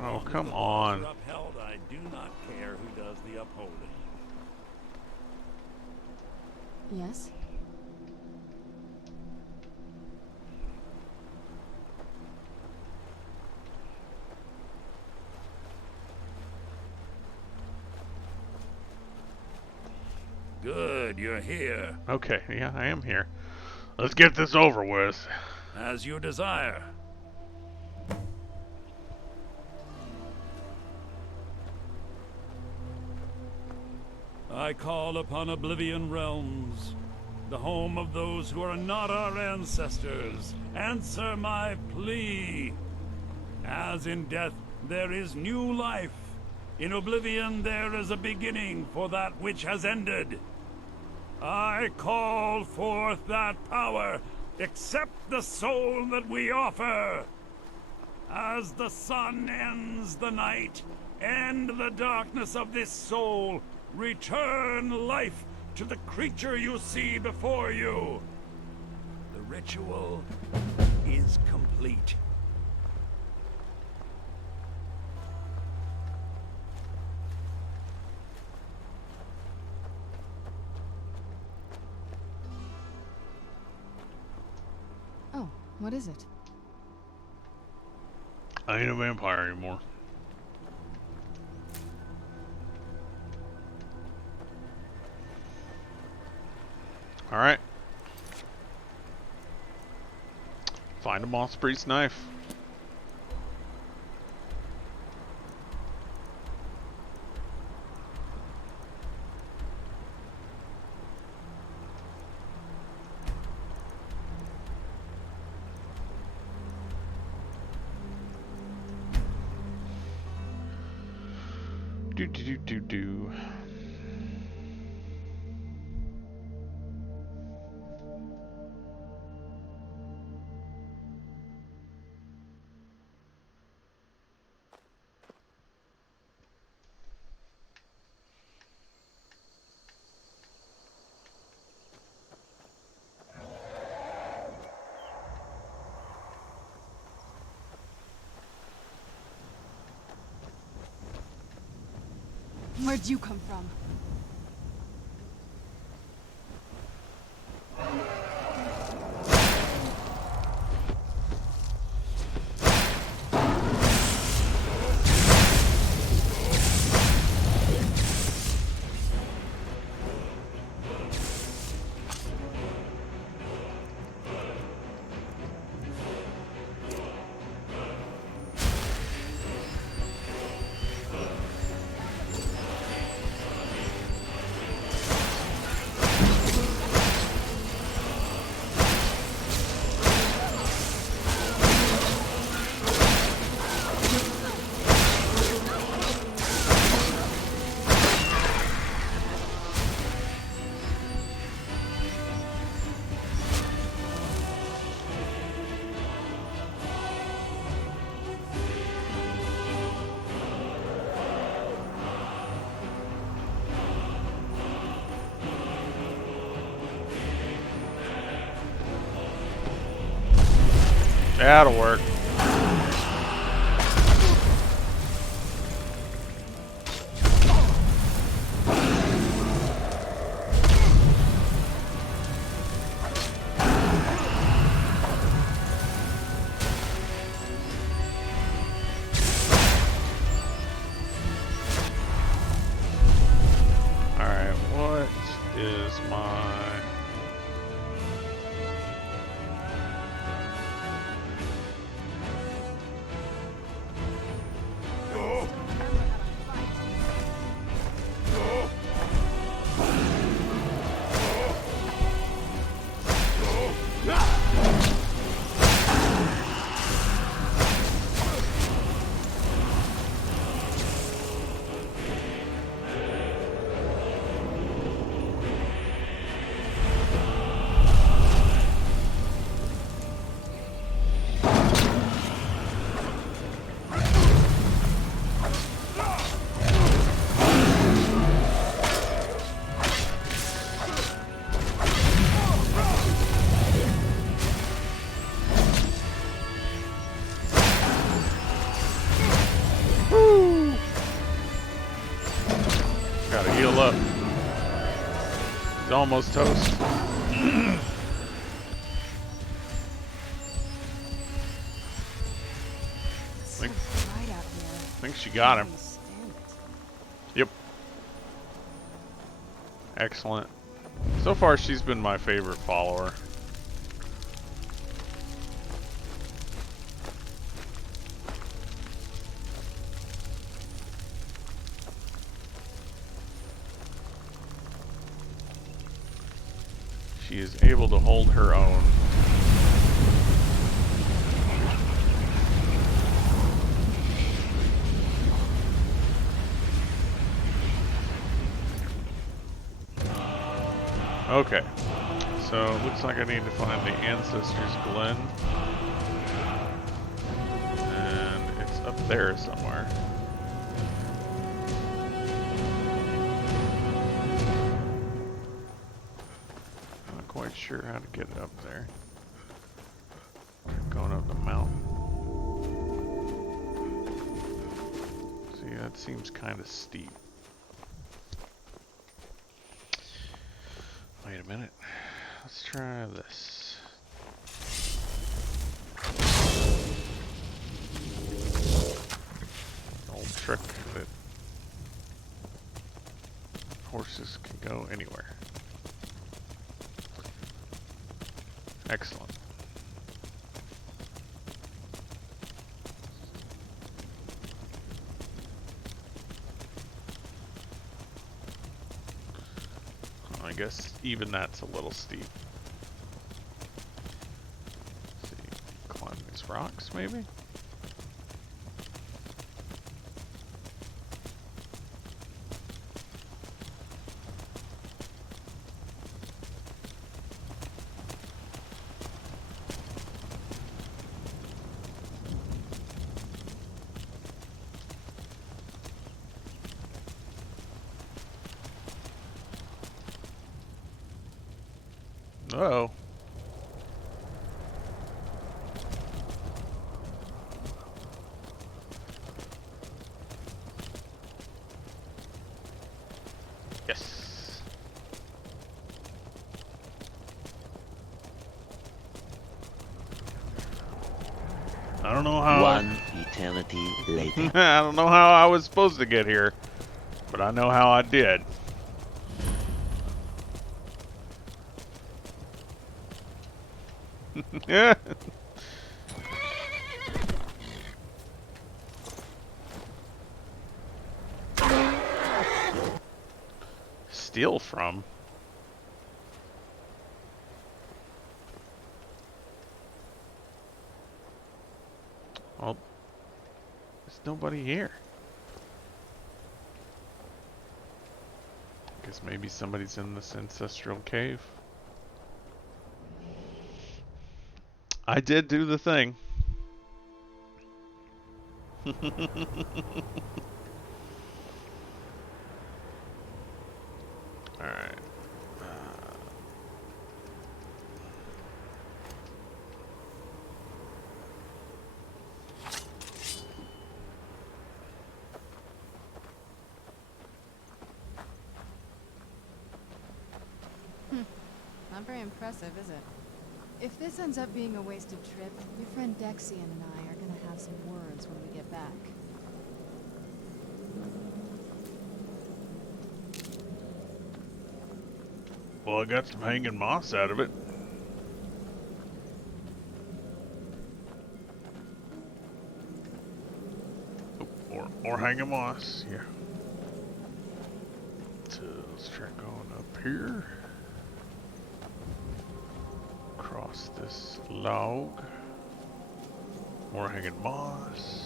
Oh, As come the laws on. are upheld, I do not care who does the upholding. Yes? Good, you're here. Okay, yeah, I am here. Let's get this over with. As you desire. I call upon Oblivion Realms, the home of those who are not our ancestors. Answer my plea. As in death there is new life, in Oblivion there is a beginning for that which has ended. I call forth that power. Accept the soul that we offer. As the sun ends the night, end the darkness of this soul. Return life to the creature you see before you. The ritual is complete. Oh, what is it? I ain't a vampire anymore. Alright. Find a moss priest knife. Do. Where'd you come from? That'll work. Alright, what is my... heal up. It's almost toast. I think she got him. Yep. Excellent. So far, she's been my favorite follower. She is able to hold her own. Okay, so it looks like I need to find the Ancestors Glen. And it's up there somewhere. Not quite sure how to get up there. Going up the mountain. See, that seems kind of steep. Wait a minute. Let's try this. Old trick that horses can go anywhere. Excellent. I guess even that's a little steep. Let's see, climb these rocks maybe? Uh-oh. Yes. I don't know how. One eternity later. I don't know how I was supposed to get here, but I know how I did. Yeah. Steal from? Well, there's nobody here. Guess maybe somebody's in this ancestral cave. I did do the thing. Alright. Not very impressive, is it? If this ends up being a wasted trip, your friend Dexian and I are gonna have some words when we get back. Well, I got some hanging moss out of it. Oh, more hanging moss, yeah. So let's try going up here. Across this log. More hanging moss.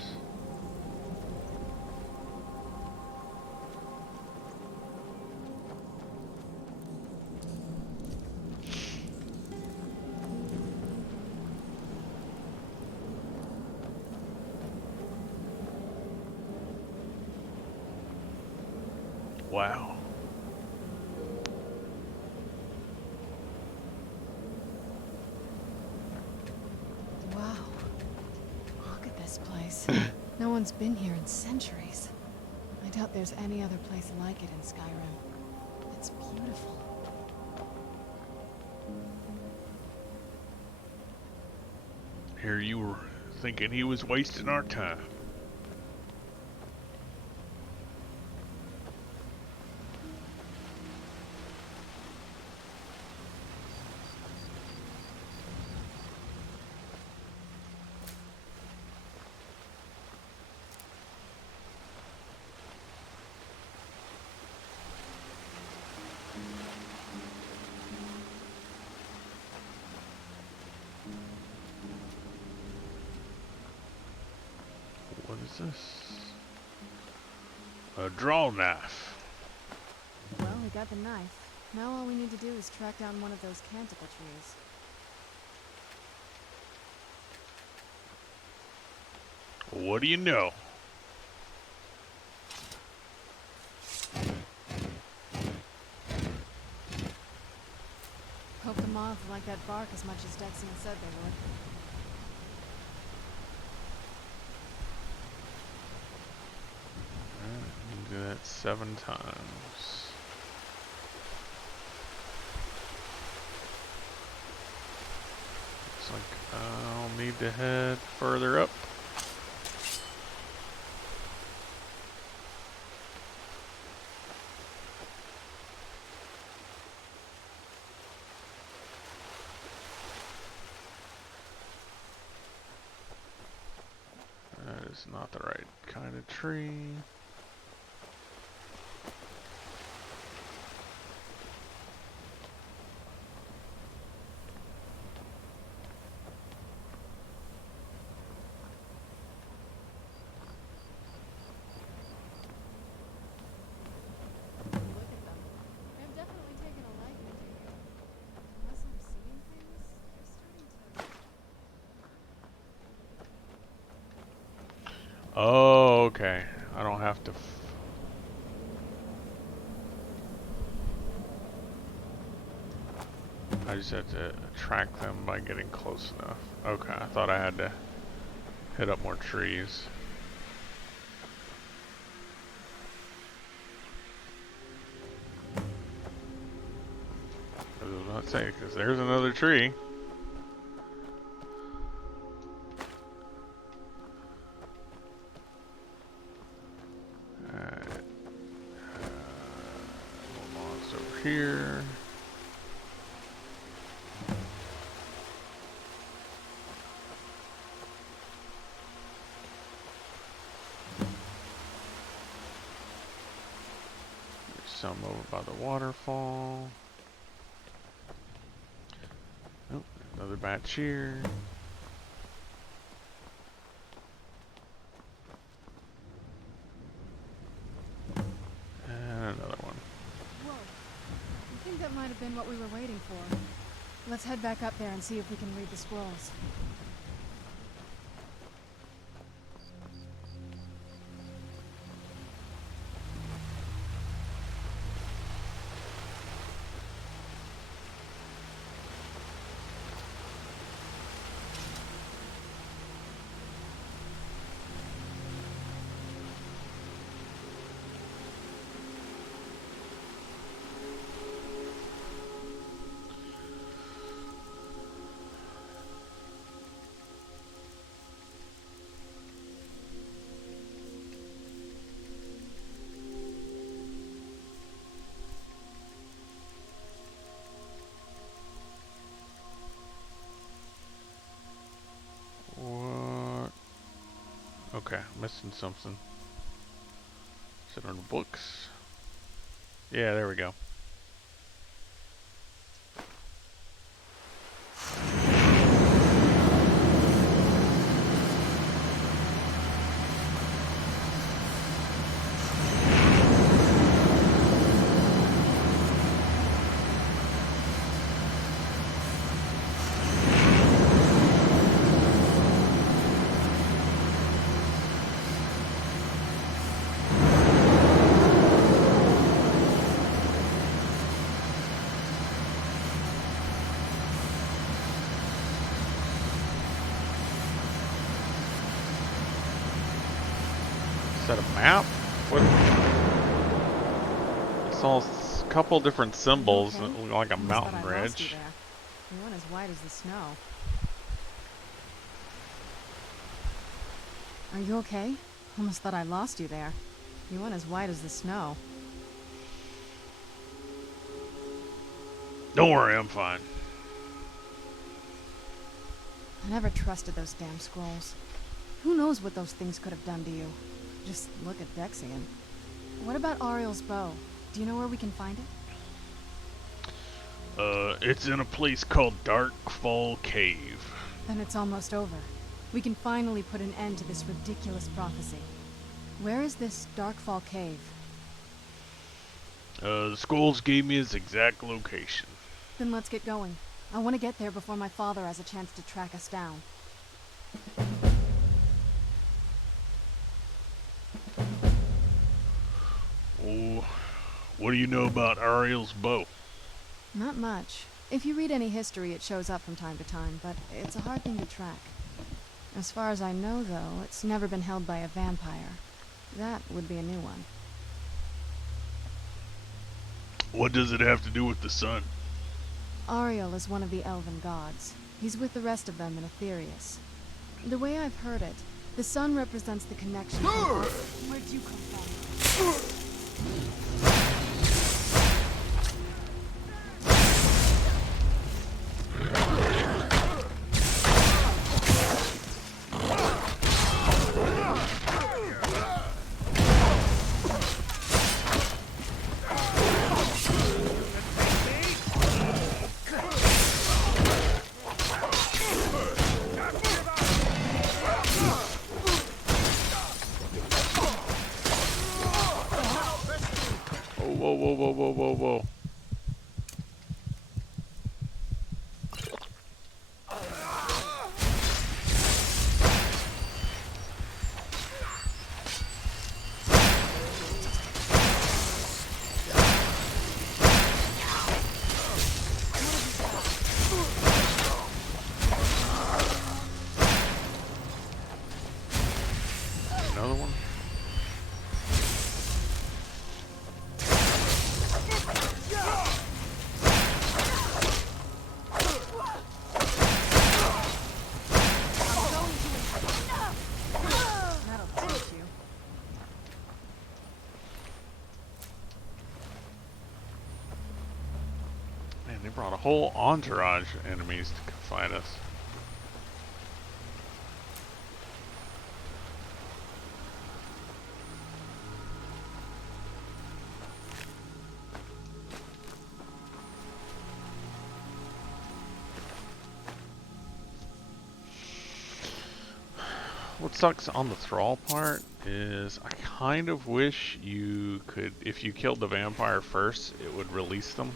Wow. Wow. Look at this place. No one's been here in centuries. I doubt there's any other place like it in Skyrim. It's beautiful. Here you were thinking he was wasting our time. What is this? A draw knife. Well, we got the knife. Now all we need to do is track down one of those canticle trees. What do you know? Hope the moths like that bark as much as Dexian said they would. Alright, do that 7 times. Looks like I'll need to head further up. That is not the right kind of tree. Look at them. They've definitely taken a liking to you. Unless I'm seeing things, they're starting to... Oh, okay. I don't have to. I just have to attract them by getting close enough. Okay, I thought I had to hit up more trees. I was about to say, because there's another tree. Alright. Almost over here. There's some over by the waterfall. Oh, another batch here. And another one. Whoa. I think that might have been what we were waiting for. Let's head back up there and see if we can read the scrolls. What? Okay, missing something. Is it on the books? Yeah, there we go. Is that a map? What? It's all couple different symbols okay? that look like a Almost mountain thought I lost you ridge. there. You went as white as the snow. Are you okay? Almost thought I lost you there. You went as white as the snow. Don't worry, I'm fine. I never trusted those damn scrolls. Who knows what those things could have done to you? Just look at Dexian. What about Ariel's bow? Do you know where we can find it? It's in a place called Darkfall Cave. Then it's almost over. We can finally put an end to this ridiculous prophecy. Where is this Darkfall Cave? The scrolls gave me its exact location. Then let's get going. I want to get there before my father has a chance to track us down. Oh, what do you know about Ariel's bow? Not much. If you read any history, it shows up from time to time, but it's a hard thing to track. As far as I know, though, it's never been held by a vampire. That would be a new one. What does it have to do with the sun? Ariel is one of the elven gods. He's with the rest of them in Aetherius. The way I've heard it, the sun represents the connection. Where'd you come from? Whoa. Another one? Man, they brought a whole entourage of enemies to fight us. What sucks on the thrall part is I kind of wish you could, if you killed the vampire first, it would release them.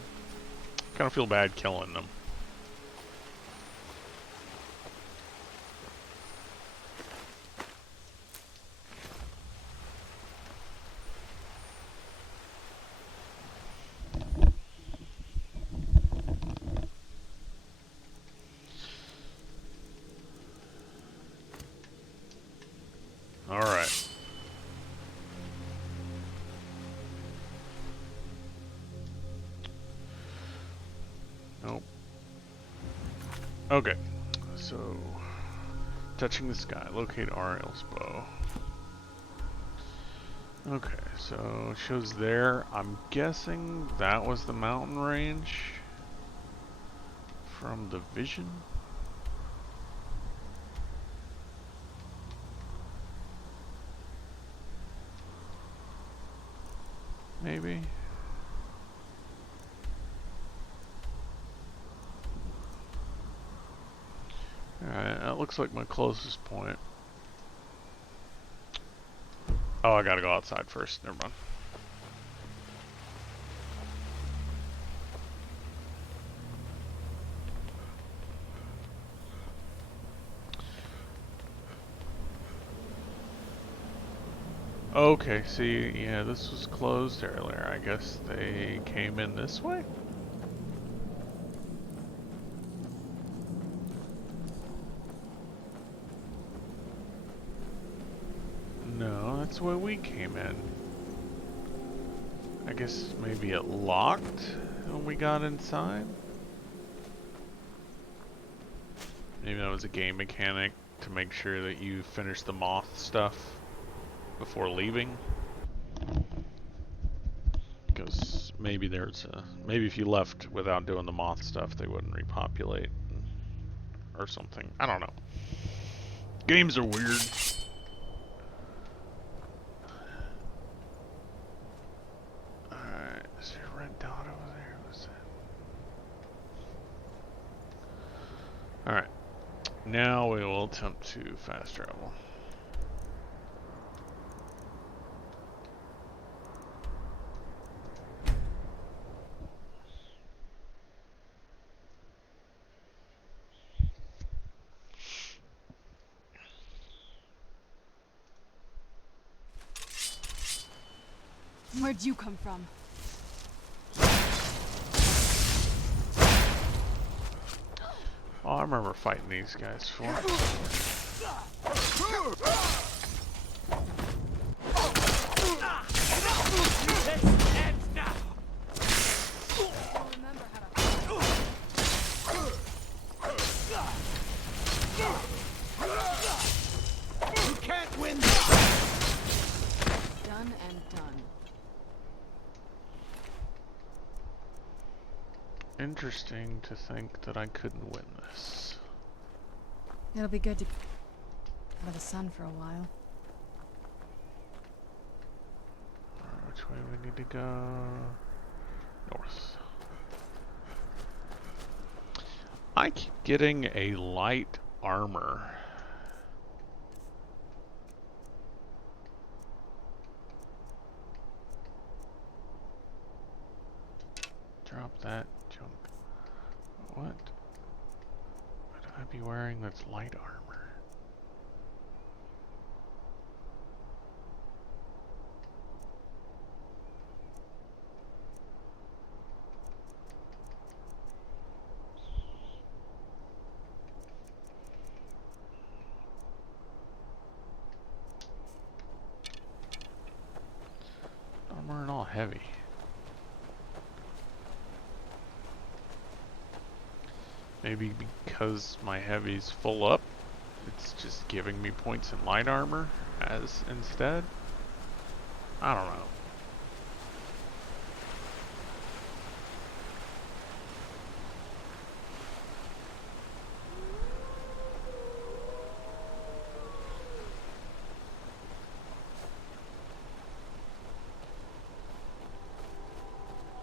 Kind of feel bad killing them. Alright. Nope. Okay. So, touching the sky. Locate Ariel's bow. Okay, so it shows there. I'm guessing that was the mountain range from the vision. Maybe. Alright, that looks like my closest point. Oh, I gotta go outside first. Never mind. Okay, see, yeah, this was closed earlier. I guess they came in this way? No, that's where we came in. I guess maybe it locked when we got inside? Maybe that was a game mechanic to make sure that you finish the moth stuff before leaving. Because maybe maybe if you left without doing the moth stuff, they wouldn't repopulate or something. I don't know. Games are weird. Alright, is there a red dot over there? What's that? Alright. Now we will attempt to fast travel. Where'd you come from? Oh, I remember fighting these guys before. You can't win. Done and done. Interesting to think that I couldn't win this. It'll be good to out of the sun for a while. Which way we need to go? North. I keep getting a light armor. Drop that junk. What? What would I be wearing that's light armor? Armor and all heavy. Maybe because my heavy's full up, it's just giving me points in light armor as instead. I don't know.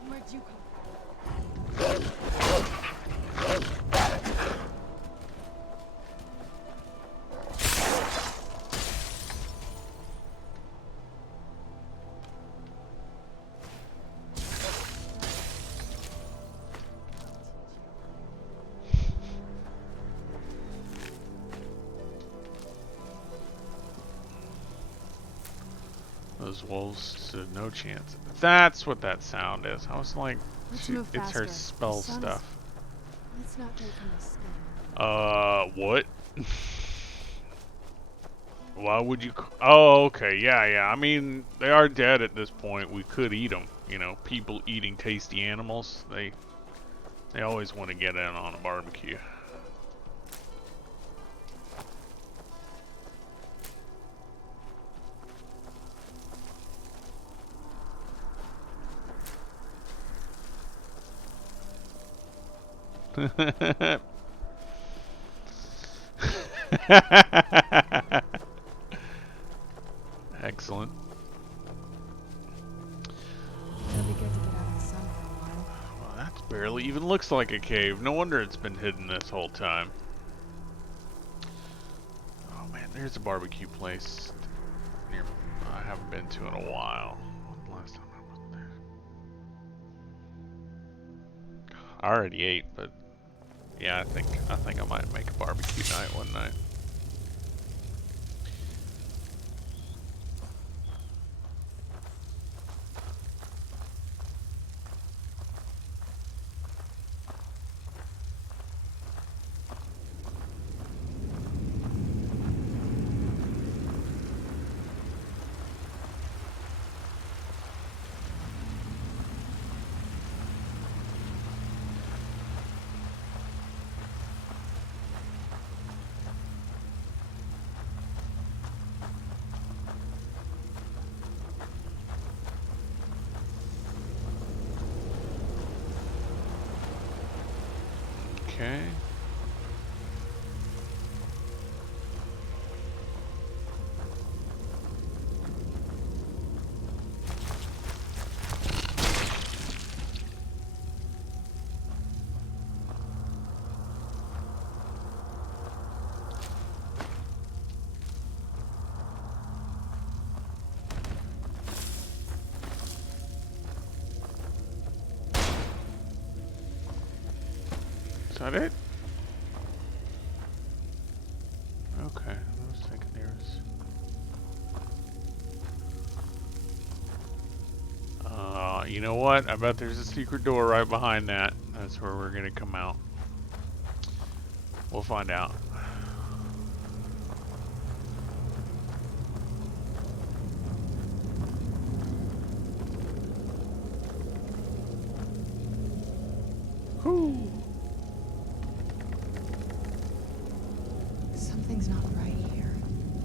Where'd you come from? Those wolves stood no chance. That's what that sound is. I was like, Let's shoot, move it's her faster. spell The sun is- stuff. Let's not take from the skin. What? Why would you? Oh, okay, yeah. I mean, they are dead at this point. We could eat them. You know, people eating tasty animals. They always want to get in on a barbecue. Excellent. It'll be good to get out of the sun for a while. Well, that barely even looks like a cave. No wonder it's been hidden this whole time. Oh man, there's a barbecue place near I haven't been to in a while. When the last time I was there? I already ate, but yeah, I think I might make a barbecue night one night. Okay. Is that it? Okay, I was thinking there was... you know what? I bet there's a secret door right behind that. That's where we're gonna come out. We'll find out. Whew. Something's not right here.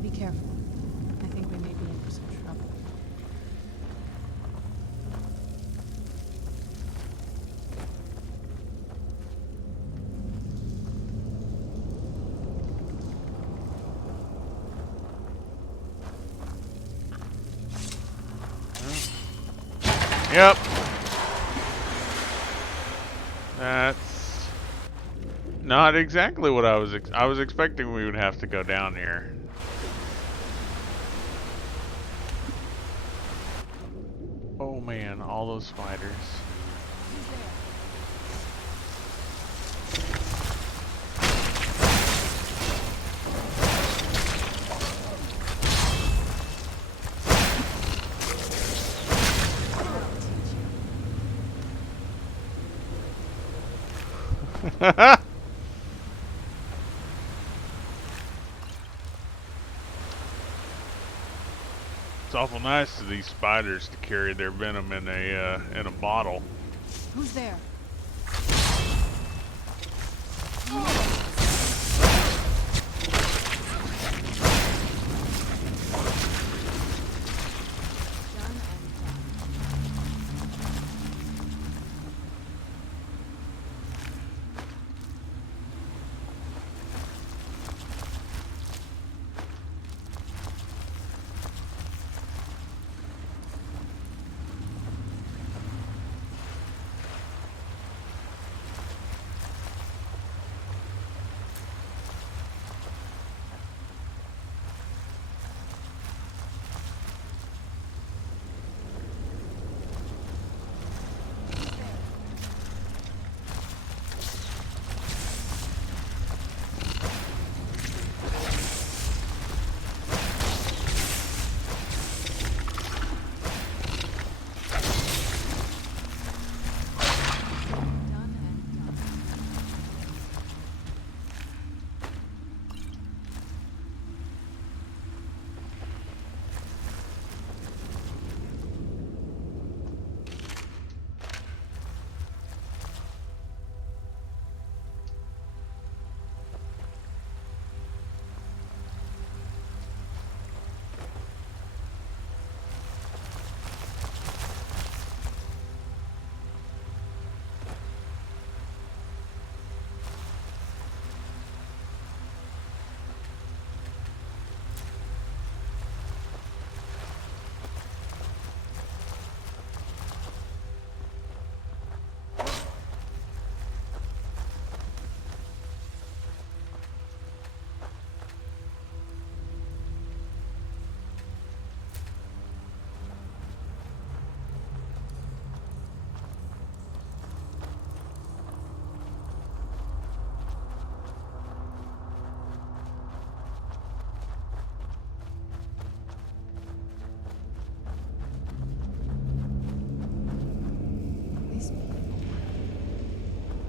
Be careful. I think we may be in for some trouble. Yep. That's not exactly what I was expecting we would have to go down here. Oh man, all those spiders. It's awful nice of these spiders to carry their venom in a bottle. Who's there?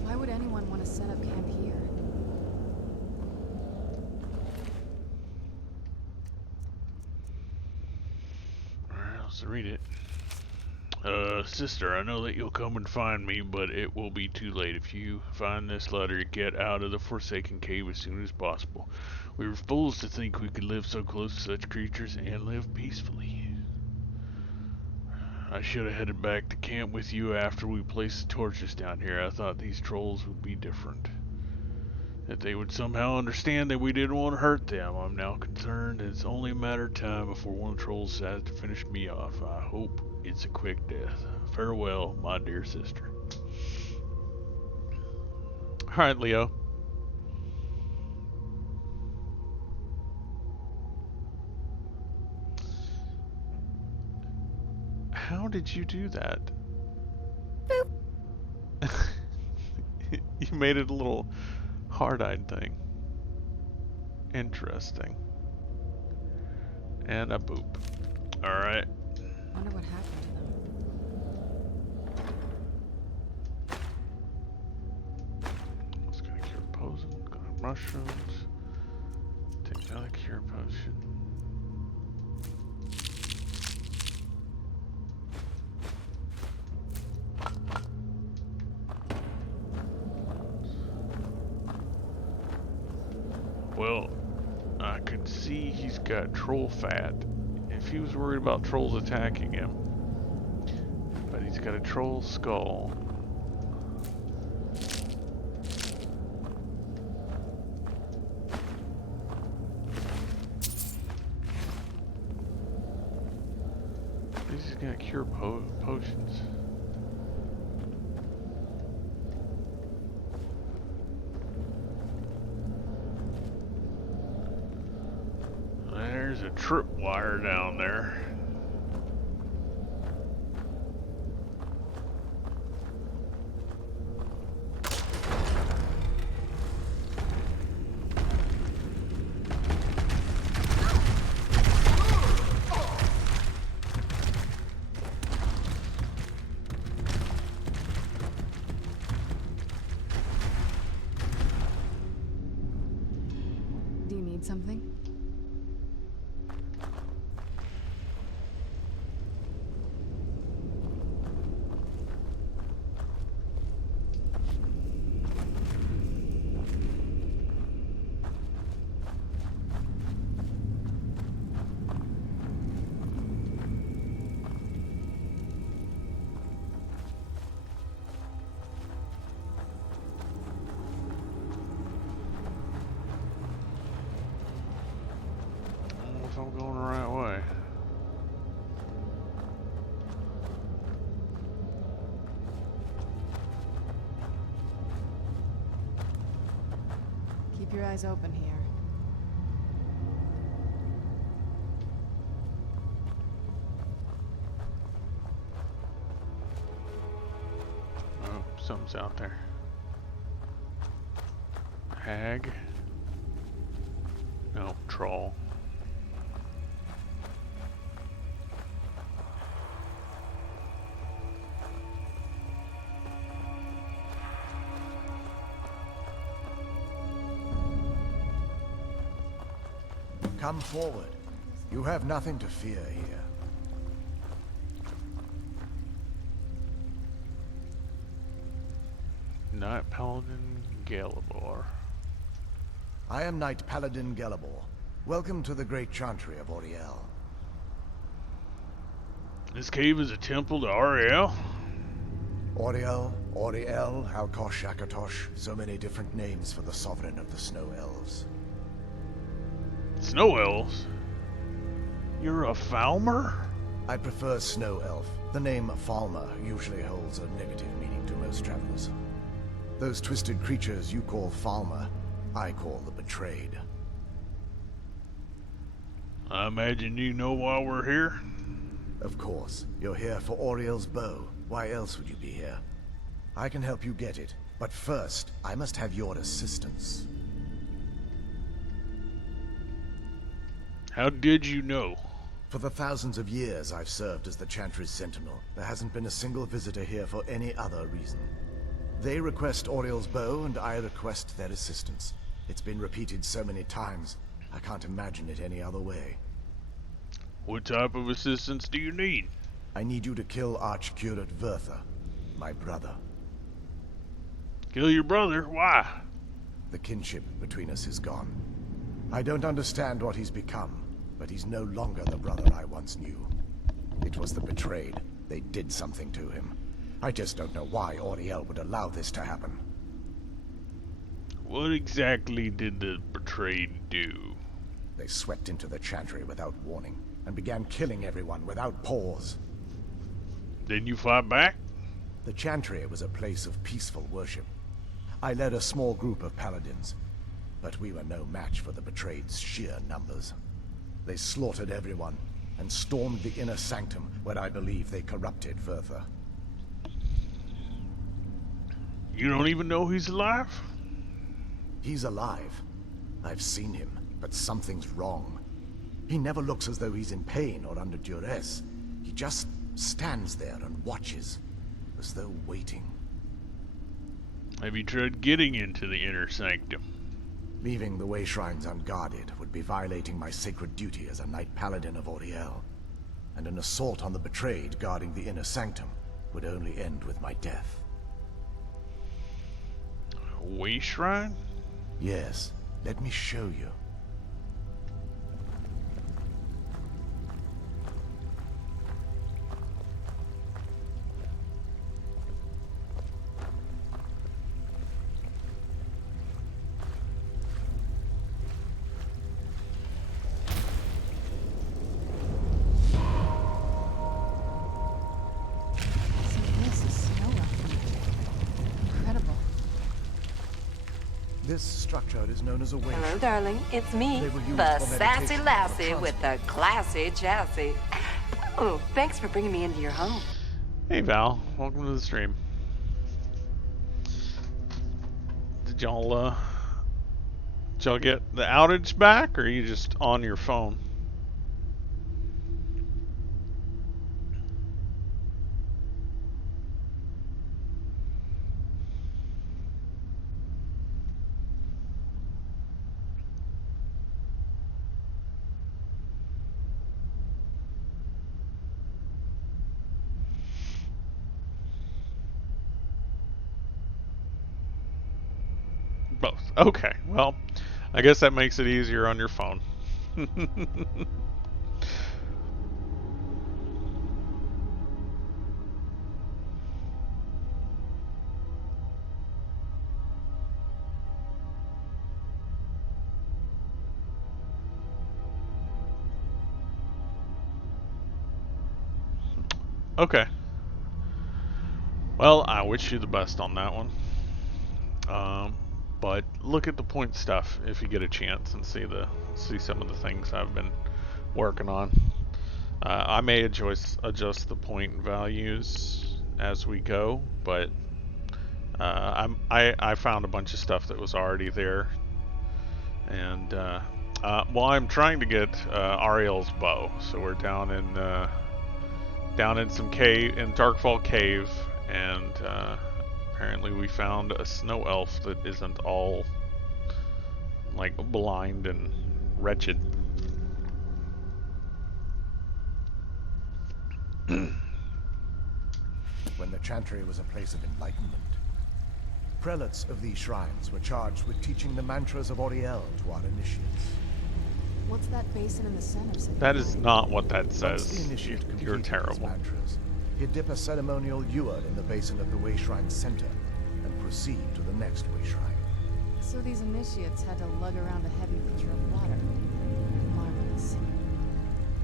Why would anyone want to set up camp here? Alright, let's read it. Sister, I know that you'll come and find me, but it will be too late. If you find this letter, get out of the Forsaken Cave as soon as possible. We were fools to think we could live so close to such creatures and live peacefully. I should have headed back to camp with you after we placed the torches down here. I thought these trolls would be different. That they would somehow understand that we didn't want to hurt them. I'm now concerned it's only a matter of time before one of the trolls decides to finish me off. I hope it's a quick death. Farewell, my dear sister. Alright, Leo. How did you do that? You made it a little hard-eyed thing. Interesting. And a boop. Alright. Wonder what happened to them. Let's go to cure poison. Go to mushrooms. Take another cure potion. Well, I can see he's got troll fat. If he was worried about trolls attacking him. But he's got a troll skull. He's gonna cure potions. There's a tripwire down there. Do you need something? I'm going the right way. Keep your eyes open here. Oh, something's out there. Hag? No, troll. Come forward. You have nothing to fear here. Knight Paladin Galibor. I am Knight Paladin Galibor. Welcome to the great chantry of Auriel. This cave is a temple to Auriel? Auriel, Auriel, Alkosh, Akatosh, so many different names for the sovereign of the Snow Elves. Snow Elves? You're a Falmer? I prefer Snow Elf. The name Falmer usually holds a negative meaning to most travelers. Those twisted creatures you call Falmer, I call the Betrayed. I imagine you know why we're here? Of course. You're here for Auriel's bow. Why else would you be here? I can help you get it, but first, I must have your assistance. How did you know? For the thousands of years I've served as the Chantry's Sentinel, there hasn't been a single visitor here for any other reason. They request Auriel's bow, and I request their assistance. It's been repeated so many times, I can't imagine it any other way. What type of assistance do you need? I need you to kill Archcurate Vertha, my brother. Kill your brother? Why? The kinship between us is gone. I don't understand what he's become, but he's no longer the brother I once knew. It was the Betrayed. They did something to him. I just don't know why Auriel would allow this to happen. What exactly did the betrayed do? They swept into the chantry without warning and began killing everyone without pause. Didn't you fight back? The chantry was a place of peaceful worship. I led a small group of paladins, but we were no match for the betrayed's sheer numbers. They slaughtered everyone and stormed the inner sanctum, where I believe they corrupted further. You don't even know he's alive? He's alive. I've seen him, but something's wrong. He never looks as though he's in pain or under duress. He just stands there and watches, as though waiting. Have you tried getting into the inner sanctum? Leaving the way shrines unguarded would be violating my sacred duty as a knight paladin of Auriel. And an assault on the betrayed guarding the inner sanctum would only end with my death. Way shrine? Yes, let me show you. This structure is known as a way. Hello, darling. It's me, They were used the for sassy meditation lassie or with the classy chassis. Oh, thanks for bringing me into your home. Hey Val, welcome to the stream. Did y'all get the outage back, or are you just on your phone? Both. Okay, well, I guess that makes it easier on your phone. Okay. Well, I wish you the best on that one. But look at the point stuff if you get a chance and see some of the things I've been working on. I may adjust the point values as we go, but I found a bunch of stuff that was already there, and well, I'm trying to get Ariel's bow, so we're down in some cave in Darkfall Cave, and apparently we found a snow elf that isn't all like blind and wretched. When the chantry was a place of enlightenment, prelates of these shrines were charged with teaching the mantras of Auriel to our initiates. What's that basin in the center? That is not what that Once says. the initiate You're completed terrible. his mantras, he'd dip a ceremonial ewer in the basin of the way shrine center and proceed to the next way shrine. So these initiates had to lug around a heavy pitcher of water. Marvelous.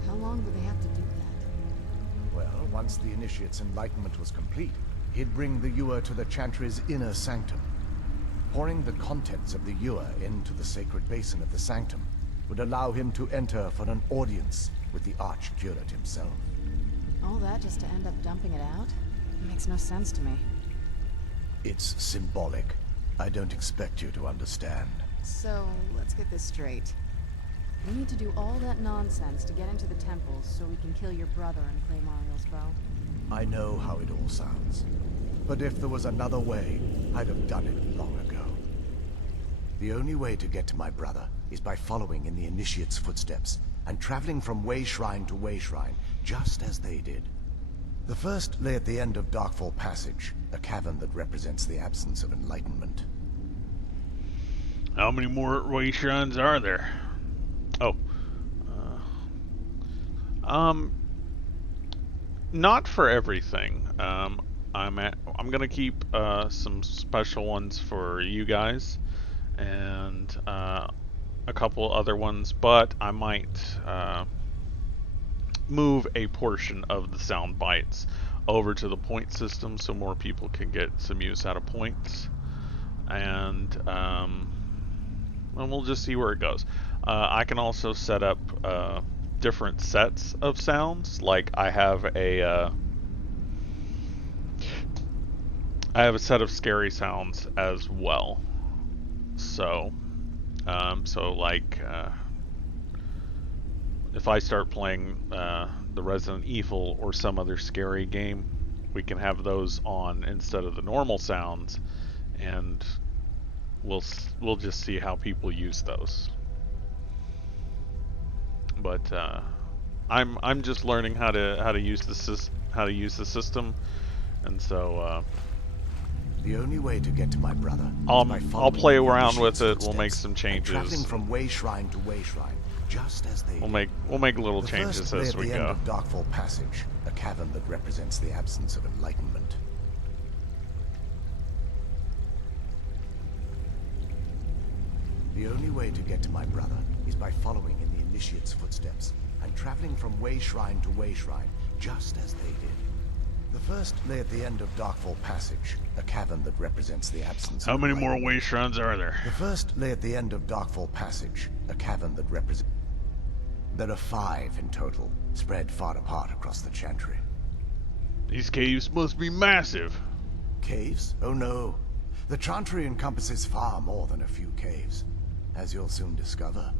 How long would they have to do that? Well, once the initiate's enlightenment was complete, he'd bring the ewer to the chantry's inner sanctum. Pouring the contents of the ewer into the sacred basin of the sanctum would allow him to enter for an audience with the arch-curate himself. All that just to end up dumping it out? It makes no sense to me. It's symbolic. I don't expect you to understand. So, let's get this straight. We need to do all that nonsense to get into the temples so we can kill your brother and claim Ariel's bow. I know how it all sounds. But if there was another way, I'd have done it long ago. The only way to get to my brother is by following in the initiate's footsteps and traveling from way shrine to way shrine, just as they did. The first lay at the end of Darkfall Passage, a cavern that represents the absence of enlightenment. How many more way shrines are there? Oh. Not for everything. I'm gonna keep some special ones for you guys, and a couple other ones, but I might move a portion of the sound bites over to the point system so more people can get some use out of points, and we'll just see where it goes. I can also set up different sets of sounds. Like I have a set of scary sounds as well. So, like if I start playing the Resident Evil or some other scary game, we can have those on instead of the normal sounds, and we'll just see how people use those. But I'm just learning how to use the system, and so the only way to get to my brother I'll play around with it. We'll make some changes. Traveling from way shrine to way shrine, just as they we'll make little changes as we the go. End of Darkfall Passage, a cavern that represents the absence of enlightenment. The only way to get to my brother is by following in the Initiate's footsteps and traveling from way shrine to way shrine, just as they did. The first lay at the end of Darkfall Passage, a cavern that represents the absence How of many more enlightenment. way shrines are there? The first lay at the end of Darkfall Passage, a cavern that represents... There are 5 in total, spread far apart across the Chantry. These caves must be massive. Caves? Oh no. The Chantry encompasses far more than a few caves, as you'll soon discover.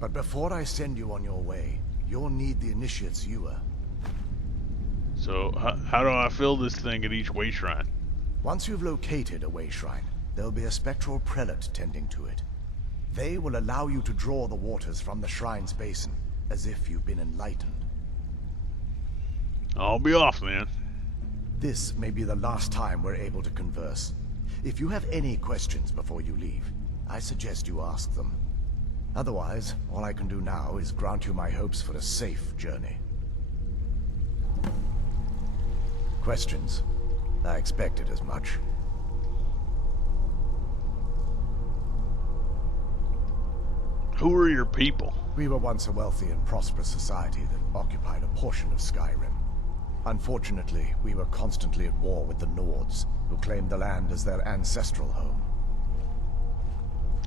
But before I send you on your way, you'll need the Initiate's ewer. So, how do I fill this thing at each way shrine? Once you've located a way shrine, there'll be a spectral prelate tending to it. They will allow you to draw the waters from the shrine's basin, as if you've been enlightened. I'll be off, then. This may be the last time we're able to converse. If you have any questions before you leave, I suggest you ask them. Otherwise, all I can do now is grant you my hopes for a safe journey. Questions? I expected as much. Who are your people? We were once a wealthy and prosperous society that occupied a portion of Skyrim. Unfortunately, we were constantly at war with the Nords, who claimed the land as their ancestral home.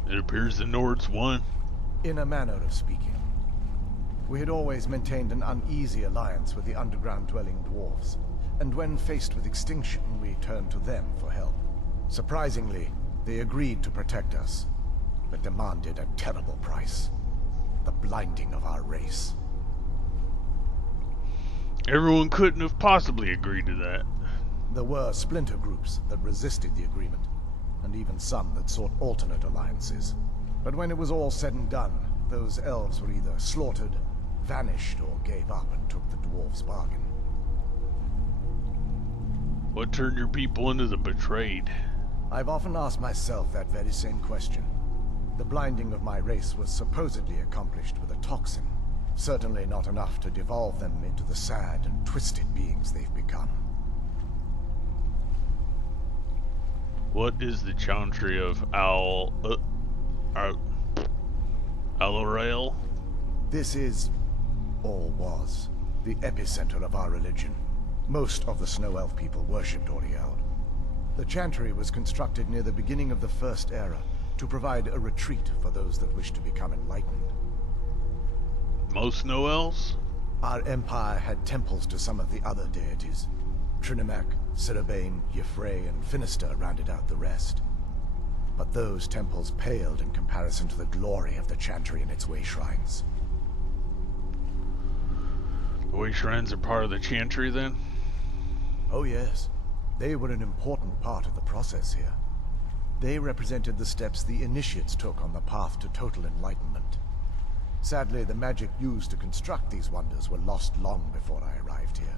It appears the Nords won. In a manner of speaking. We had always maintained an uneasy alliance with the underground-dwelling dwarves, and when faced with extinction, we turned to them for help. Surprisingly, they agreed to protect us, but demanded a terrible price. The blinding of our race. Everyone couldn't have possibly agreed to that. There were splinter groups that resisted the agreement, and even some that sought alternate alliances. But when it was all said and done, those elves were either slaughtered, vanished, or gave up and took the dwarves' bargain. What turned your people into the betrayed? I've often asked myself that very same question. The blinding of my race was supposedly accomplished with a toxin. Certainly not enough to devolve them into the sad and twisted beings they've become. What is the Chantry of Alarael? This is, or was, the epicenter of our religion. Most of the Snow Elf people worshipped Auriel. The Chantry was constructed near the beginning of the First Era to provide a retreat for those that wish to become enlightened. Most Snow Elves? Our empire had temples to some of the other deities. Trinimac, Cirebane, Yffrey, and Finister rounded out the rest. But those temples paled in comparison to the glory of the Chantry and its way shrines. The way shrines are part of the Chantry, then? Oh yes. They were an important part of the process here. They represented the steps the Initiates took on the path to total enlightenment. Sadly, the magic used to construct these wonders were lost long before I arrived here.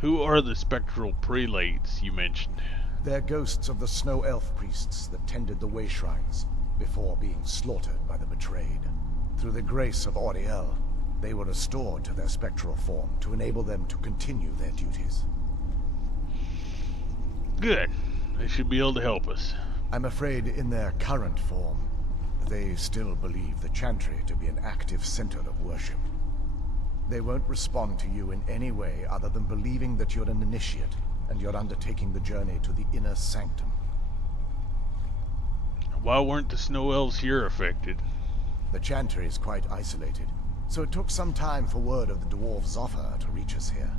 Who are the spectral prelates you mentioned? They're ghosts of the Snow Elf priests that tended the way shrines before being slaughtered by the betrayed. Through the grace of Auriel, they were restored to their spectral form to enable them to continue their duties. Good. They should be able to help us. I'm afraid in their current form, they still believe the Chantry to be an active center of worship. They won't respond to you in any way other than believing that you're an initiate and you're undertaking the journey to the inner sanctum. Why weren't the snow elves here affected? The Chantry is quite isolated, so it took some time for word of the dwarves' offer to reach us here.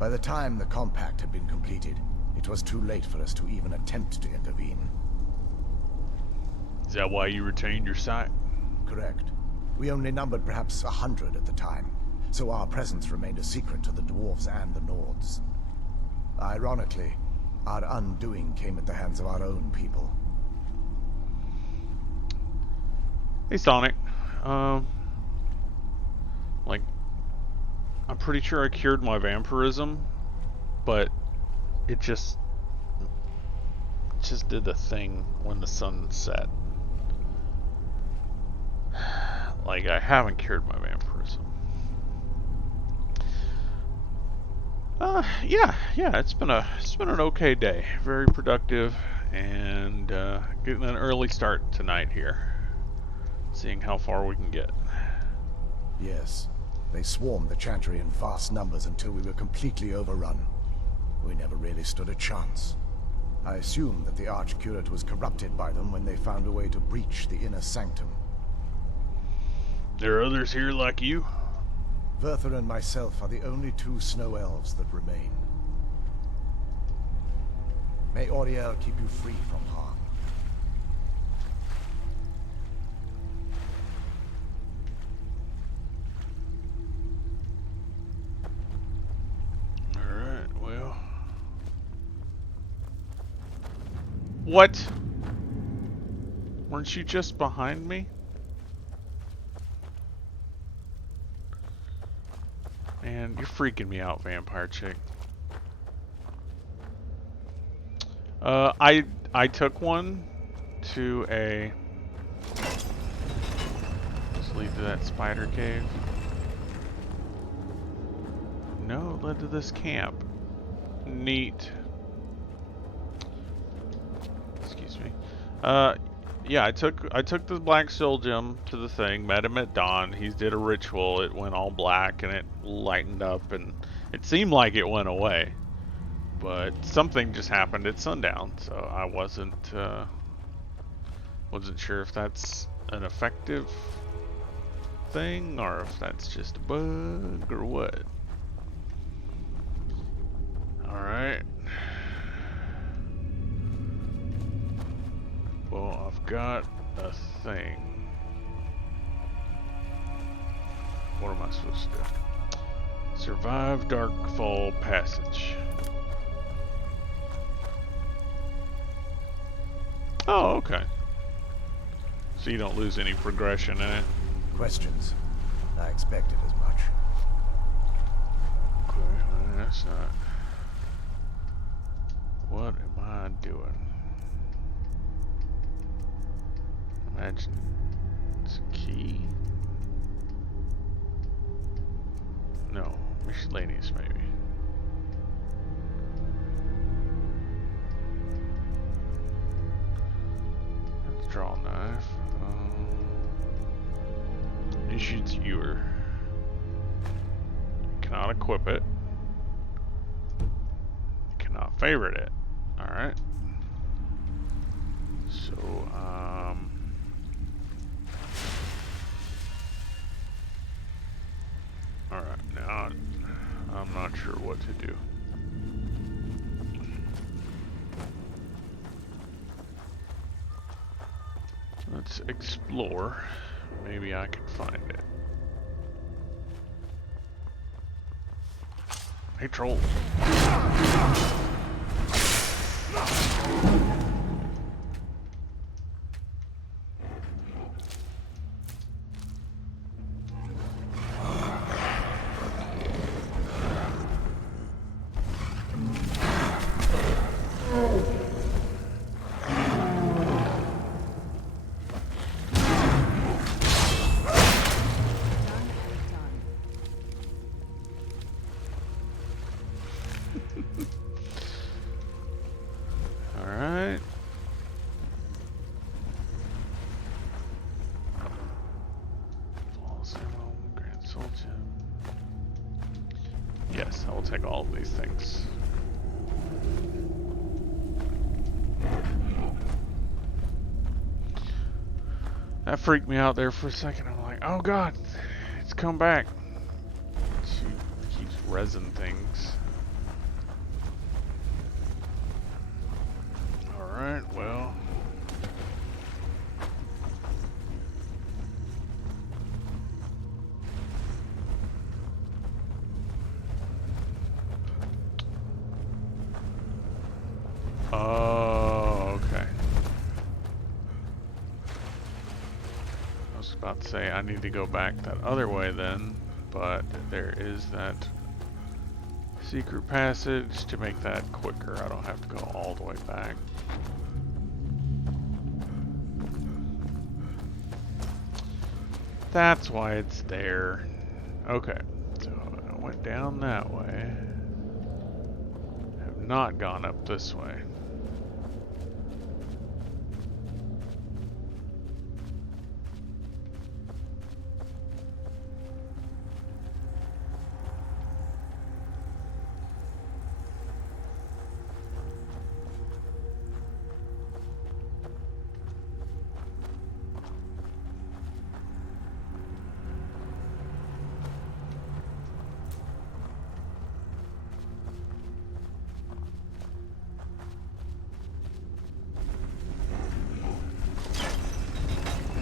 By the time the compact had been completed, it was too late for us to even attempt to intervene. Is that why you retained your sight? Correct. We only numbered perhaps 100 at the time, so our presence remained a secret to the dwarves and the Nords. Ironically, our undoing came at the hands of our own people. Hey Sonic, like, I'm pretty sure I cured my vampirism, but it just did the thing when the sun set. Like, I haven't cured my vampirism. Yeah, it's been an okay day. Very productive, and getting an early start tonight here. Seeing how far we can get. Yes, they swarmed the Chantry in vast numbers until we were completely overrun. We never really stood a chance. I assume that the Archcurate was corrupted by them when they found a way to breach the inner sanctum. There are others here like you? Verther and myself are the only two snow elves that remain. May Auriel keep you free from harm. Alright, well. What? Weren't you just behind me? Man, you're freaking me out, vampire chick. I took one to a... Just lead to that spider cave. No, it led to this camp. Neat. Excuse me. Yeah, I took the Black Soul Gem to the thing, met him at dawn. He did a ritual. It went all black and it lightened up, and it seemed like it went away. But something just happened at sundown, so I wasn't sure if that's an effective thing or if that's just a bug or what. All right. Well, I've got a thing. What am I supposed to do? Survive Darkfall Passage. Oh, okay. So you don't lose any progression in it? Questions? I expected as much. Okay, well, that's not... What am I doing? Imagine it's a key. No, miscellaneous maybe. Let's draw a knife. Issued skewer. Cannot equip it. Cannot favorite it. Alright. So, alright, now I'm not sure what to do. Let's explore. Maybe I can find it. Hey, troll. Yes, I will take all of these things. That freaked me out there for a second. I'm like, oh god, it's come back. She keeps resin things. Alright, well. Oh, okay. I was about to say I need to go back that other way then, but there is that secret passage to make that quicker. I don't have to go all the way back. That's why it's there. Okay, so I went down that way. Have not gone up this way.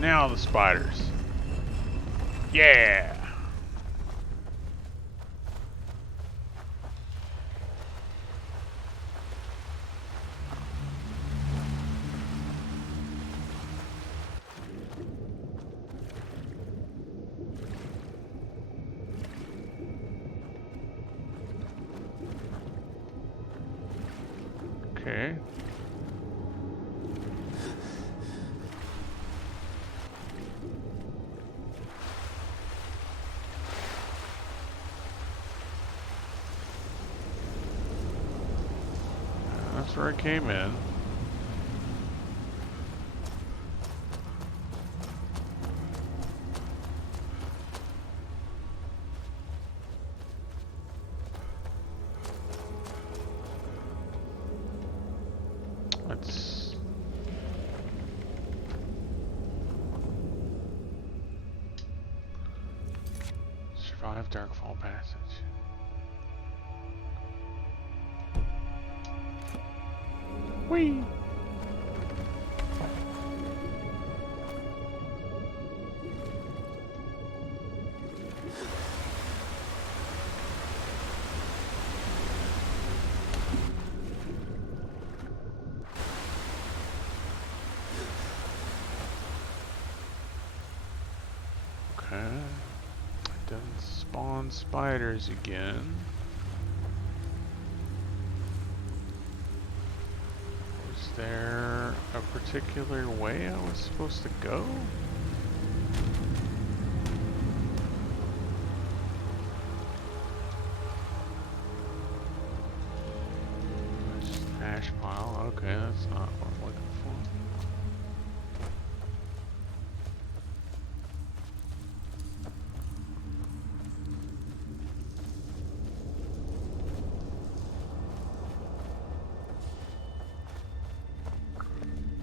Now the spiders. Yeah! Okay. That's where I came in. Let's... survive Darkfall Passage. Whee! Okay. It doesn't spawn spiders again. Was there a particular way I was supposed to go? Just an ash pile. Okay, that's not what I'm looking for.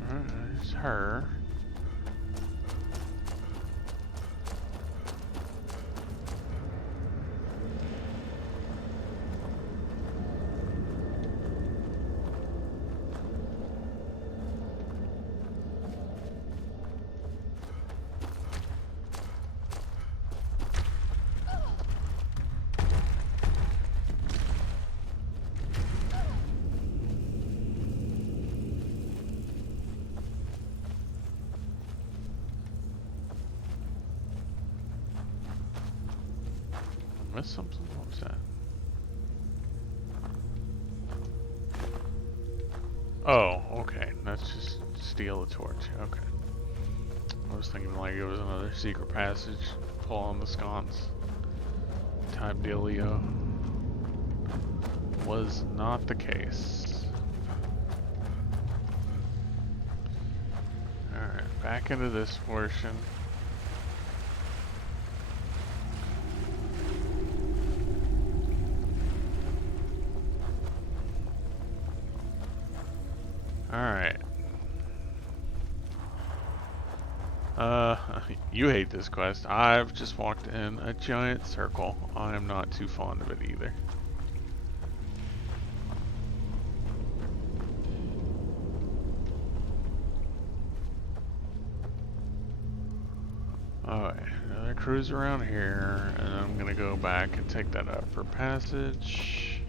There's her. Missed something? What was that? Oh, okay. That's just steal a torch. Okay. I was thinking like it was another secret passage. Pull on the sconce type dealio. Was not the case. Alright, back into this portion. You hate this quest. I've just walked in a giant circle. I am not too fond of it either. Alright, another cruise around here, and I'm gonna go back and take that upper passage.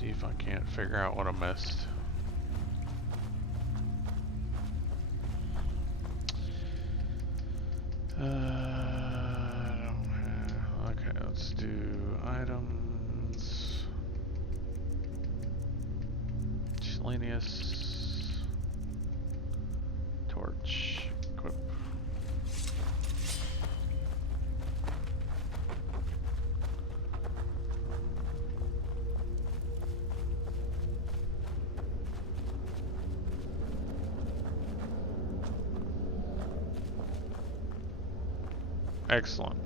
See if I can't figure out what I missed. I don't have, okay, let's do items. Miscellaneous. Torch. Equip. Excellent.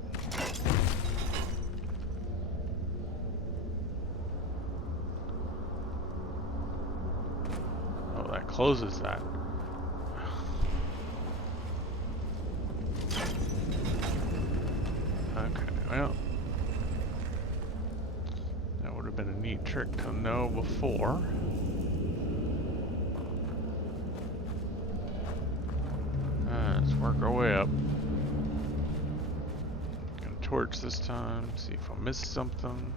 Oh, that closes that. Okay, well. That would have been a neat trick to know before. Let's work our way up. Torch this time, see if I missed something.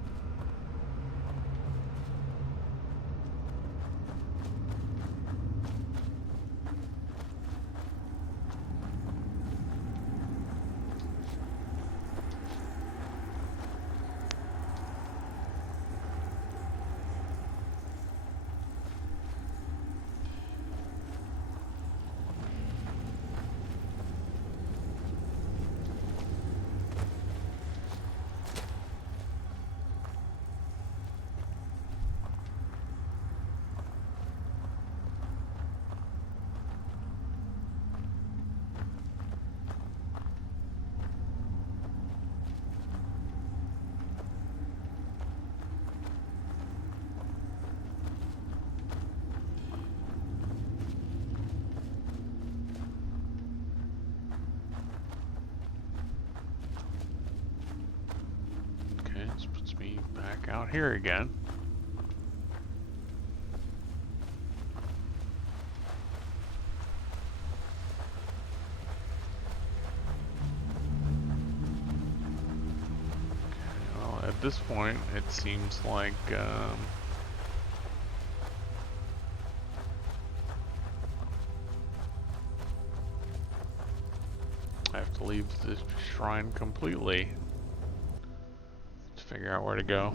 This puts me back out here again. Okay, well, at this point, it seems like I have to leave the shrine completely. Figure out where to go.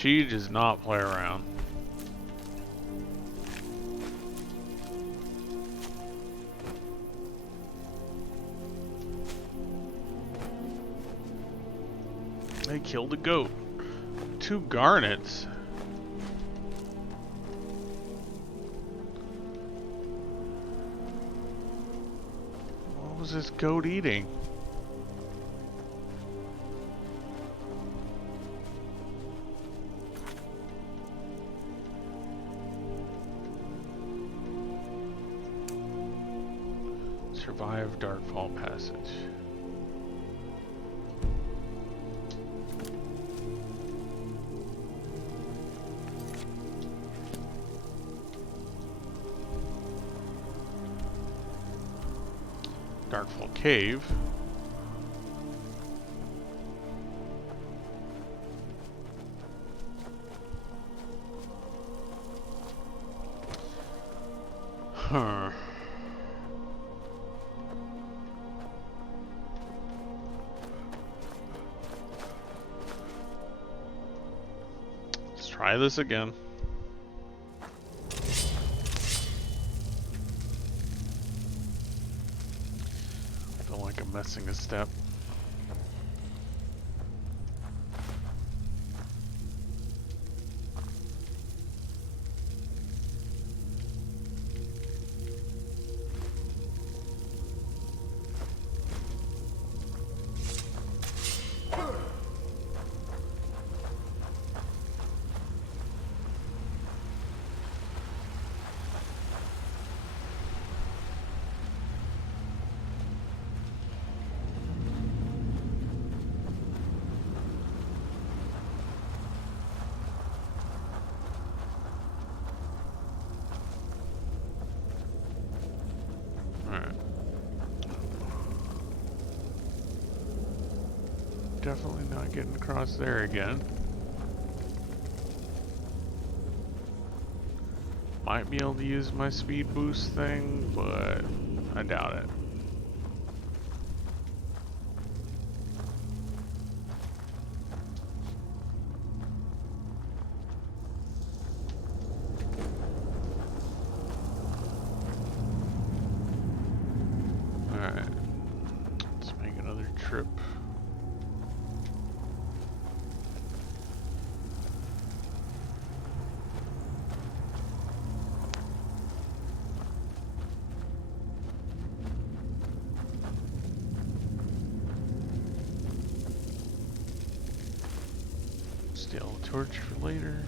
She does not play around. They killed a goat. 2 garnets. What was this goat eating? Survive Darkfall Passage. Darkfall Cave. Huh. Let's try this again. Feel like I'm missing a step. Definitely not getting across there again. Might be able to use my speed boost thing, but I doubt it. Alright. Let's make another trip. Steal a torch for later.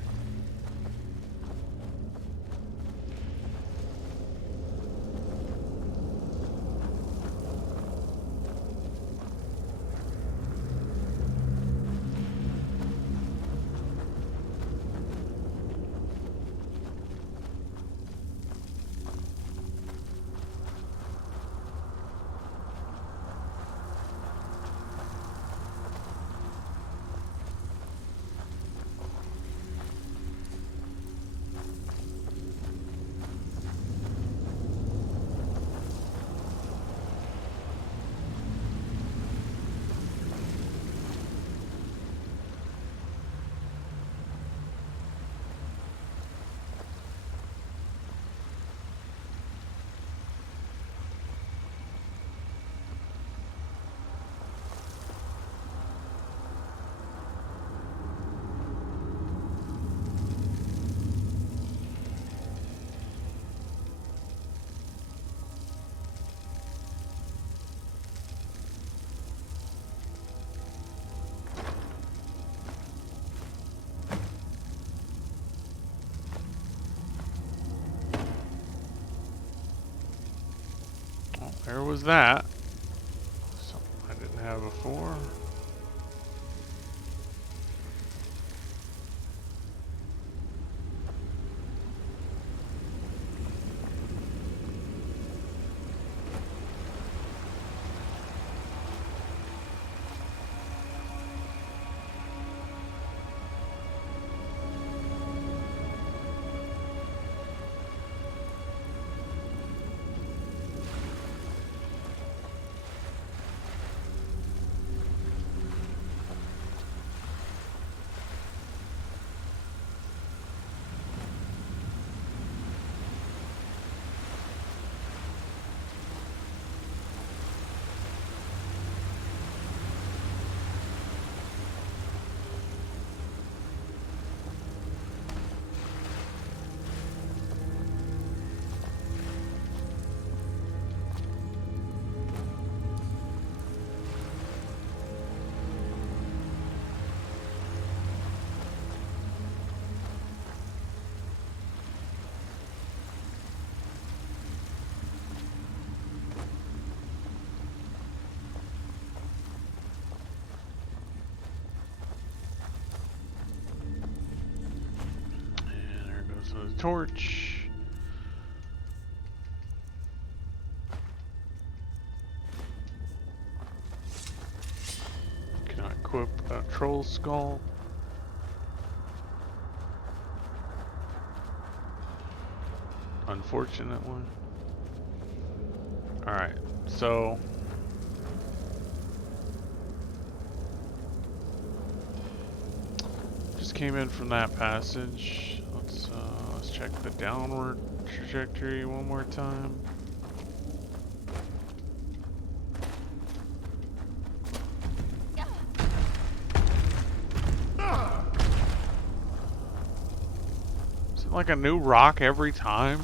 There was that. Something I didn't have before. There's a torch. Cannot equip a troll skull. Unfortunate one. Alright, so just came in from that passage. Let's check the downward trajectory one more time. Is it like a new rock every time?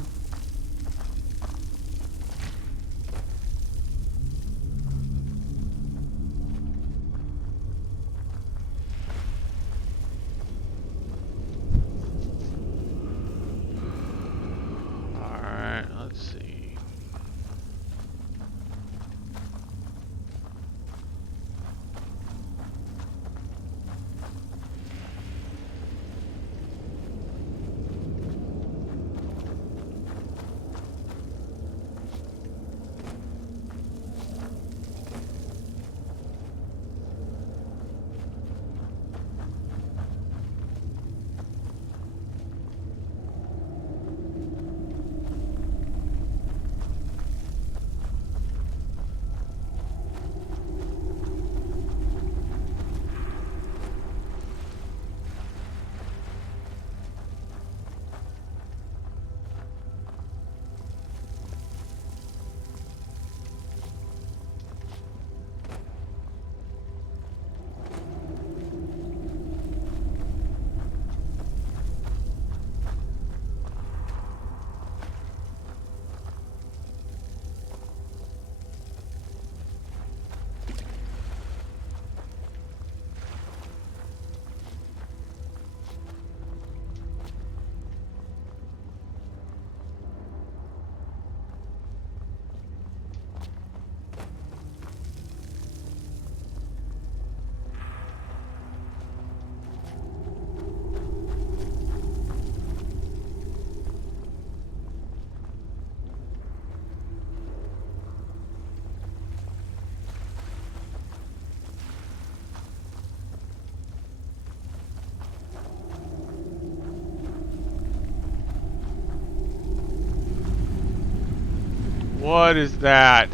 What is that?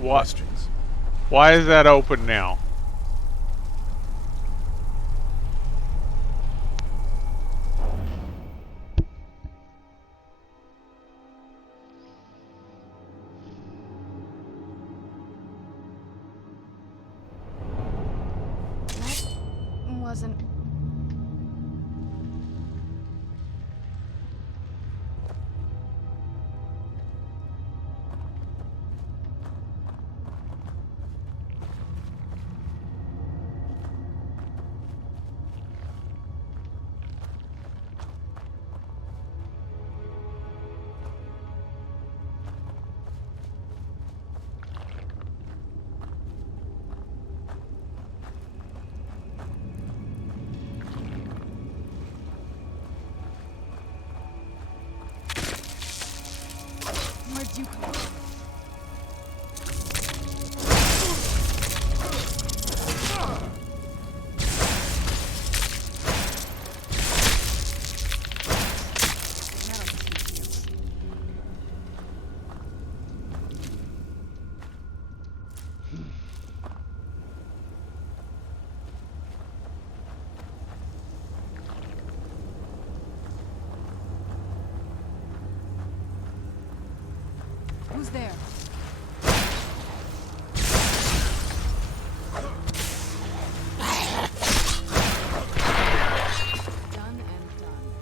What? Questions? Why is that open now? That wasn't... Where'd you come from? Who's there? Done and done.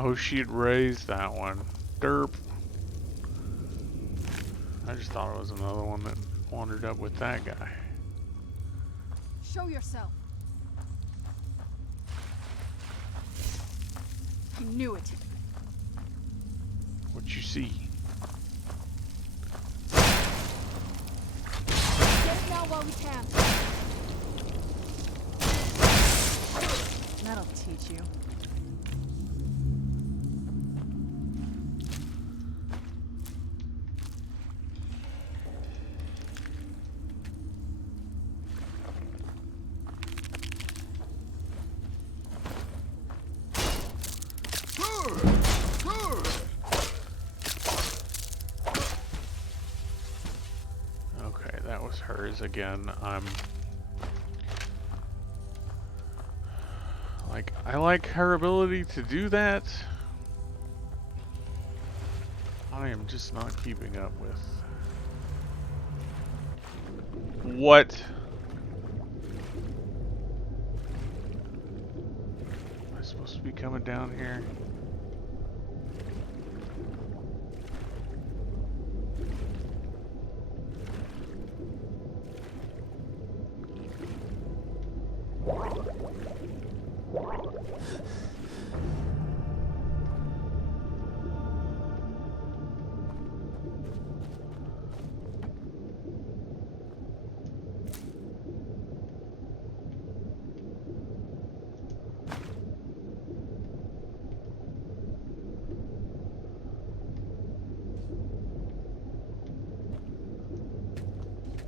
Oh, she'd raised that one. Derp. I just thought it was another one that wandered up with that guy. Show yourself. I knew it. What you see? Get it now while we can. That'll teach you. Okay, that was hers again. I like her ability to do that. I am just not keeping up with. What? Am I supposed to be coming down here?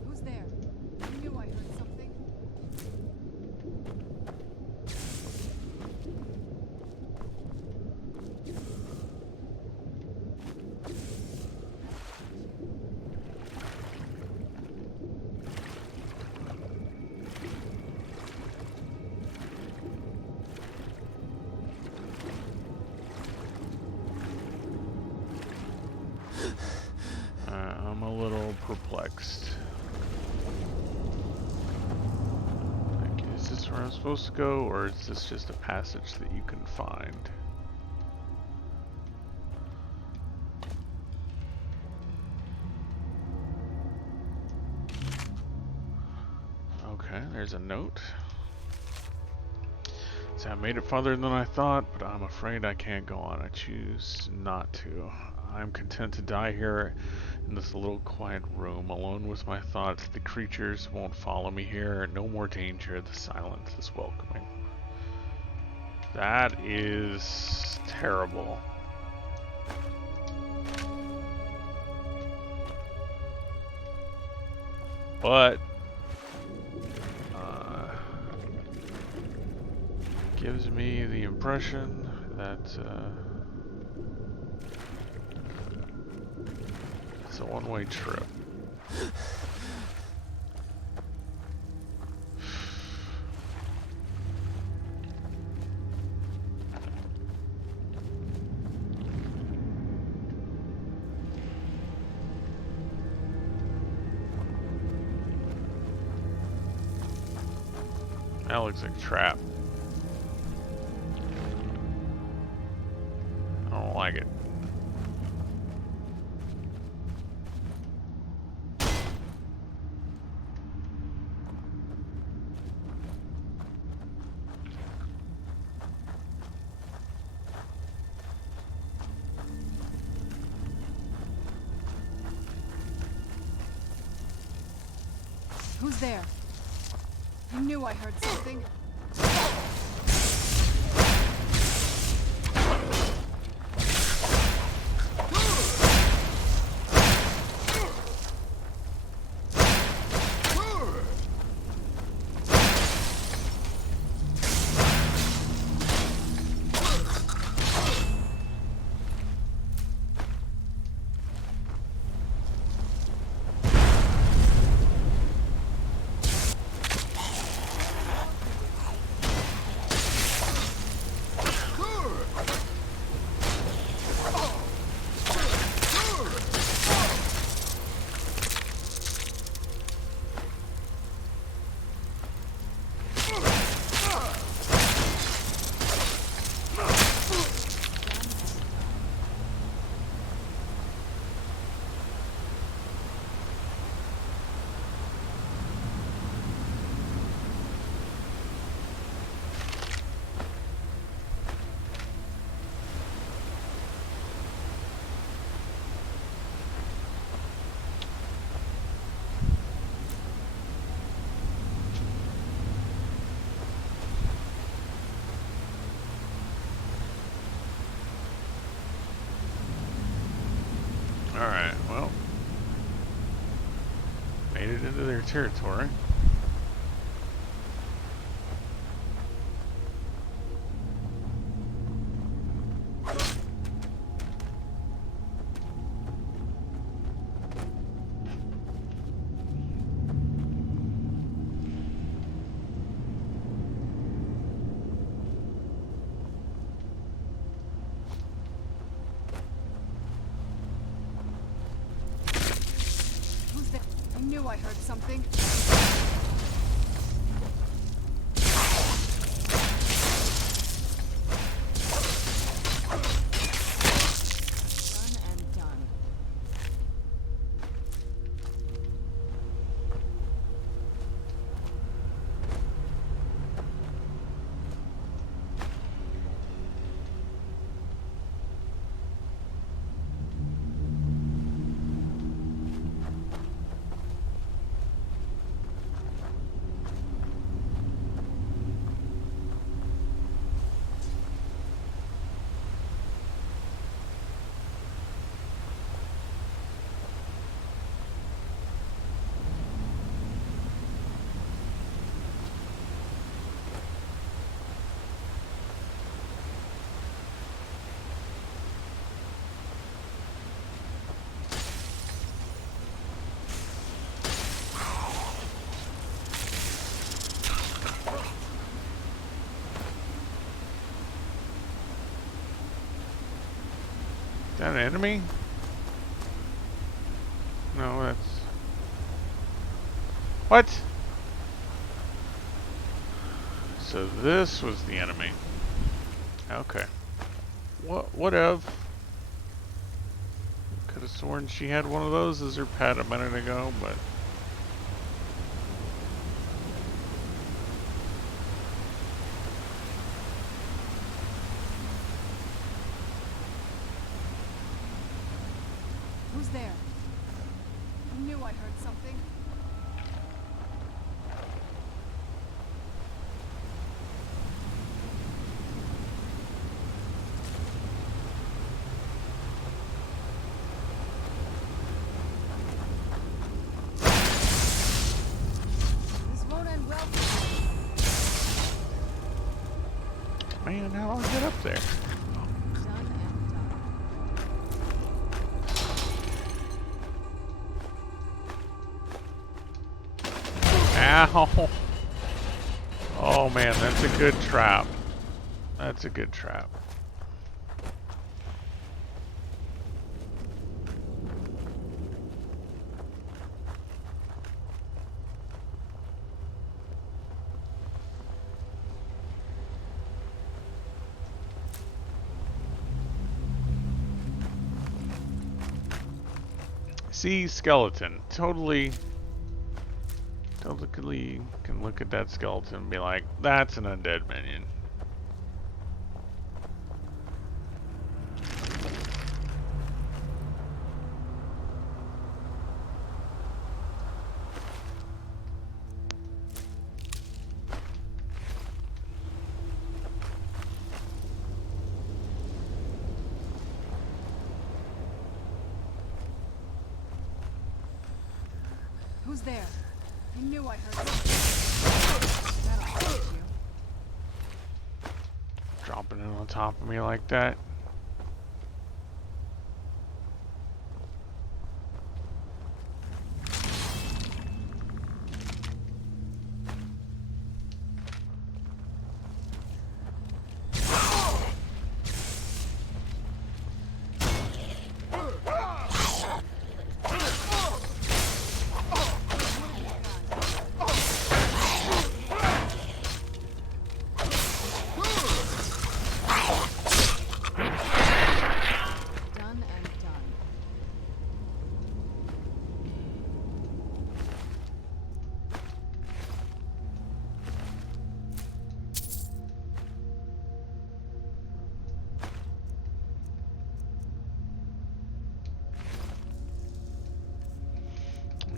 Who's there? I knew I heard something. I'm a little perplexed. Like, is this where I'm supposed to go, or is this just a passage that you can find? Okay, there's a note. So I made it farther than I thought, but I'm afraid I can't go on. I choose not to. I'm content to die here in this little quiet room, alone with my thoughts. The creatures won't follow me here. No more danger. The silence is welcoming. That is terrible. But gives me the impression that it's a one-way trip. That looks like a trap. I don't like it. Who's there? I knew I heard something. Made it into their territory. Who's there? I knew I heard something. Done and done. Is that an enemy? No, that's... What? So this was the enemy. Okay. What of? Could have sworn she had one of those as her pet a minute ago, but... Who's there? I knew I heard something. This won't end well. Man, how do I get up there? Ow! Oh man, that's a good trap. That's a good trap. See, skeleton. Totally can look at that skeleton and be like, that's an undead minion. Who's there? I knew I heard something. That'll hurt you. Dropping it on top of me like that.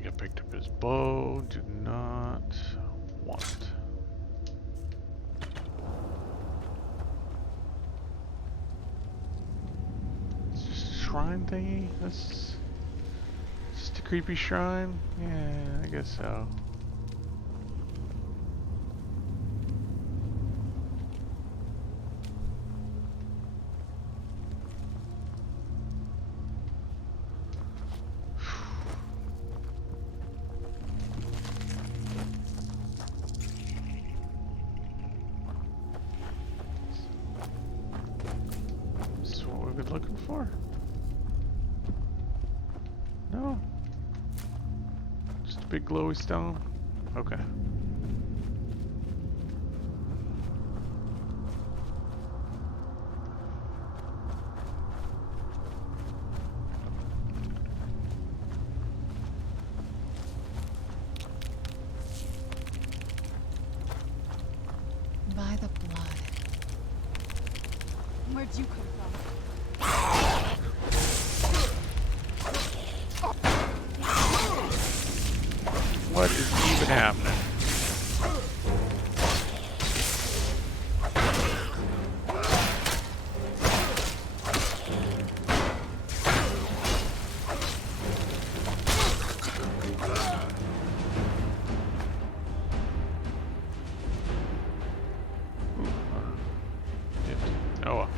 I picked up his bow. Do not want. It's just a shrine thingy? That's just a creepy shrine? Yeah, I guess guess so. This is what we've been looking for? No. Just a big glowy stone? Okay. By the blood. Where'd you come from? What is even happening? Oh well.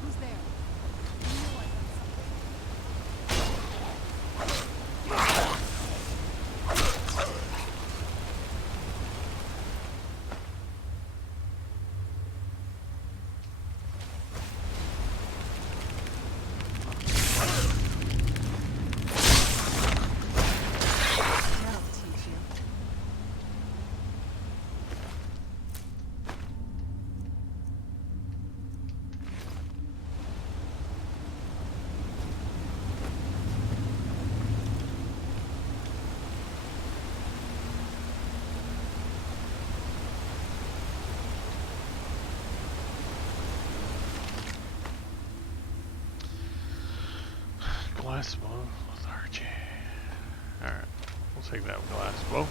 Who's there? That'll teach you. Glass bow with Archie. Alright, we'll take that glass bow.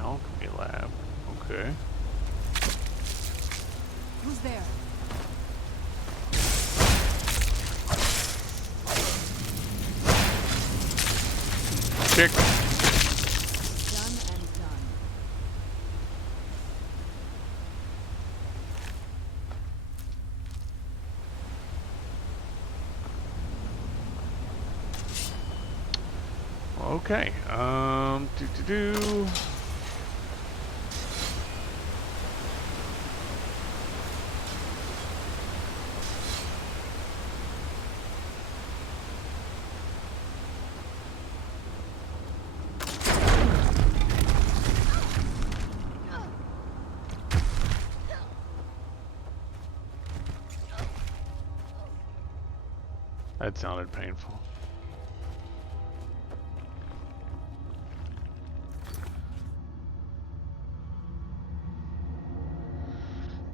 Alchemy lab. Okay. Who's there? Kick. Done and done. Okay. Do. That sounded painful.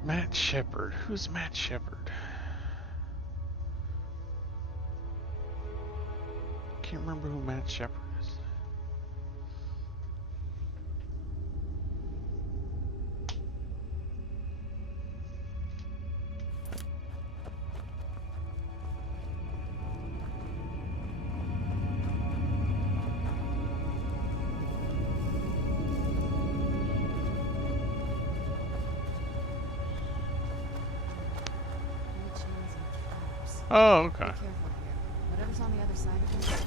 Matt Shepard. Who's Matt Shepard? Can't remember who Matt Shepard is. Oh, okay. Be careful here. Whatever's on the other side of this.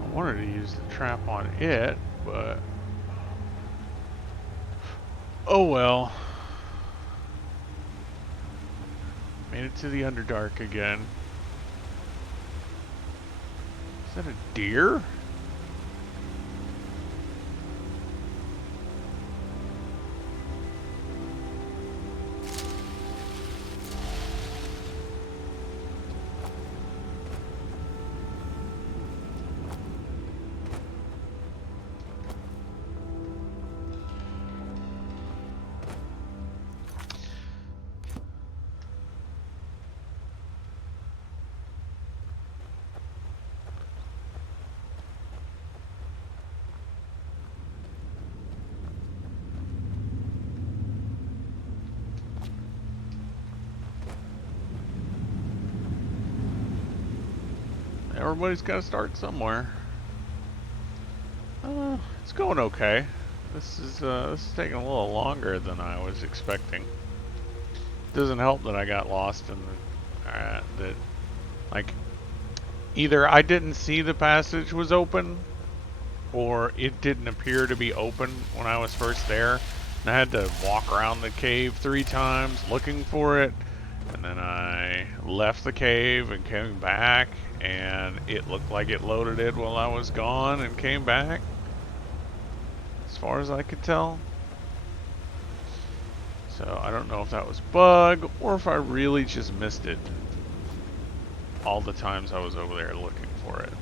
I wanted to use the trap on it, but oh well. Made it to the Underdark again. Is that a deer? Everybody's got to start somewhere. It's going okay. This is taking a little longer than I was expecting. Doesn't help that I got lost in the like either I didn't see the passage was open, or it didn't appear to be open when I was first there, and I had to walk around the cave 3 times looking for it. And then I left the cave and came back, and it looked like it loaded it while I was gone and came back, as far as I could tell. So I don't know if that was a bug or if I really just missed it all the times I was over there looking for it.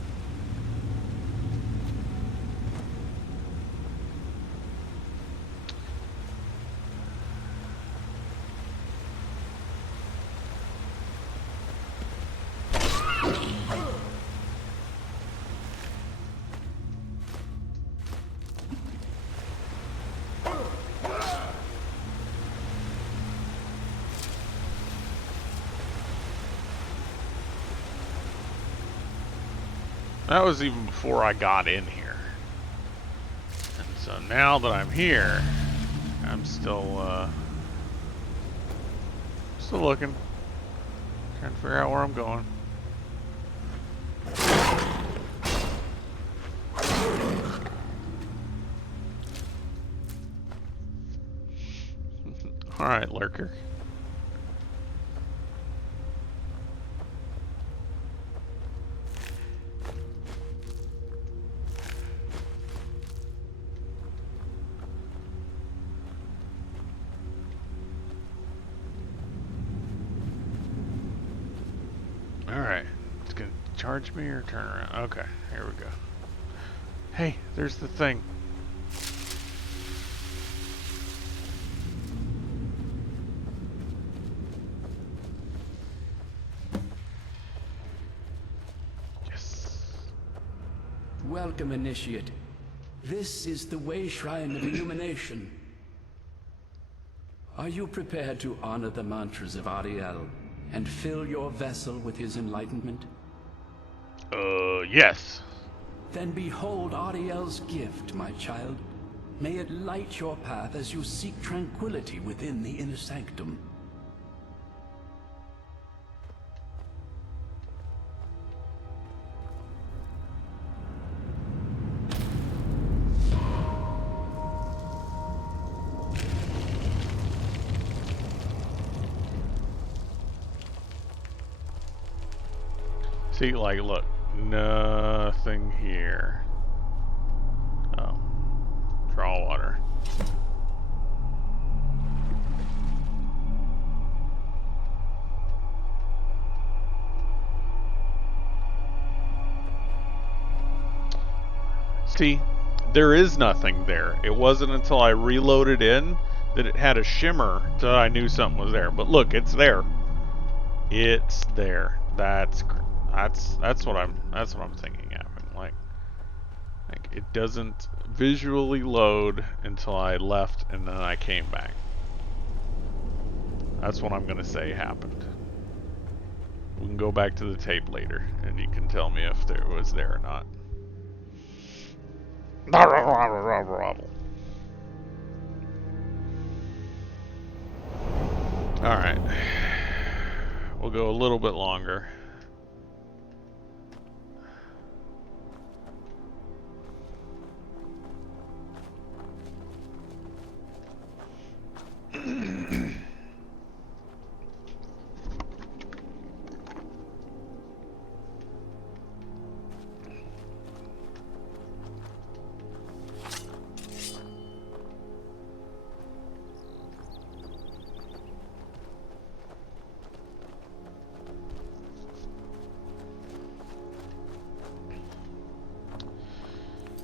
That was even before I got in here. And so now that I'm here, I'm still looking. Trying to figure out where I'm going. Alright, lurker. Alright, it's gonna charge me or turn around. Okay, here we go. Hey, there's the thing. Yes. Welcome, Initiate. This is the Way Shrine of Illumination. Are you prepared to honor the mantras of Ariel and fill your vessel with his enlightenment? Yes. Then behold Ariel's gift, my child. May it light your path as you seek tranquility within the inner sanctum. See, like, look, nothing here. Oh, draw water. See, there is nothing there. It wasn't until I reloaded in that it had a shimmer that I knew something was there. But look, it's there. It's there. That's what I'm thinking happened. Like it doesn't visually load until I left and then I came back. That's what I'm gonna say happened. We can go back to the tape later and you can tell me if there was there or not. Alright. We'll go a little bit longer.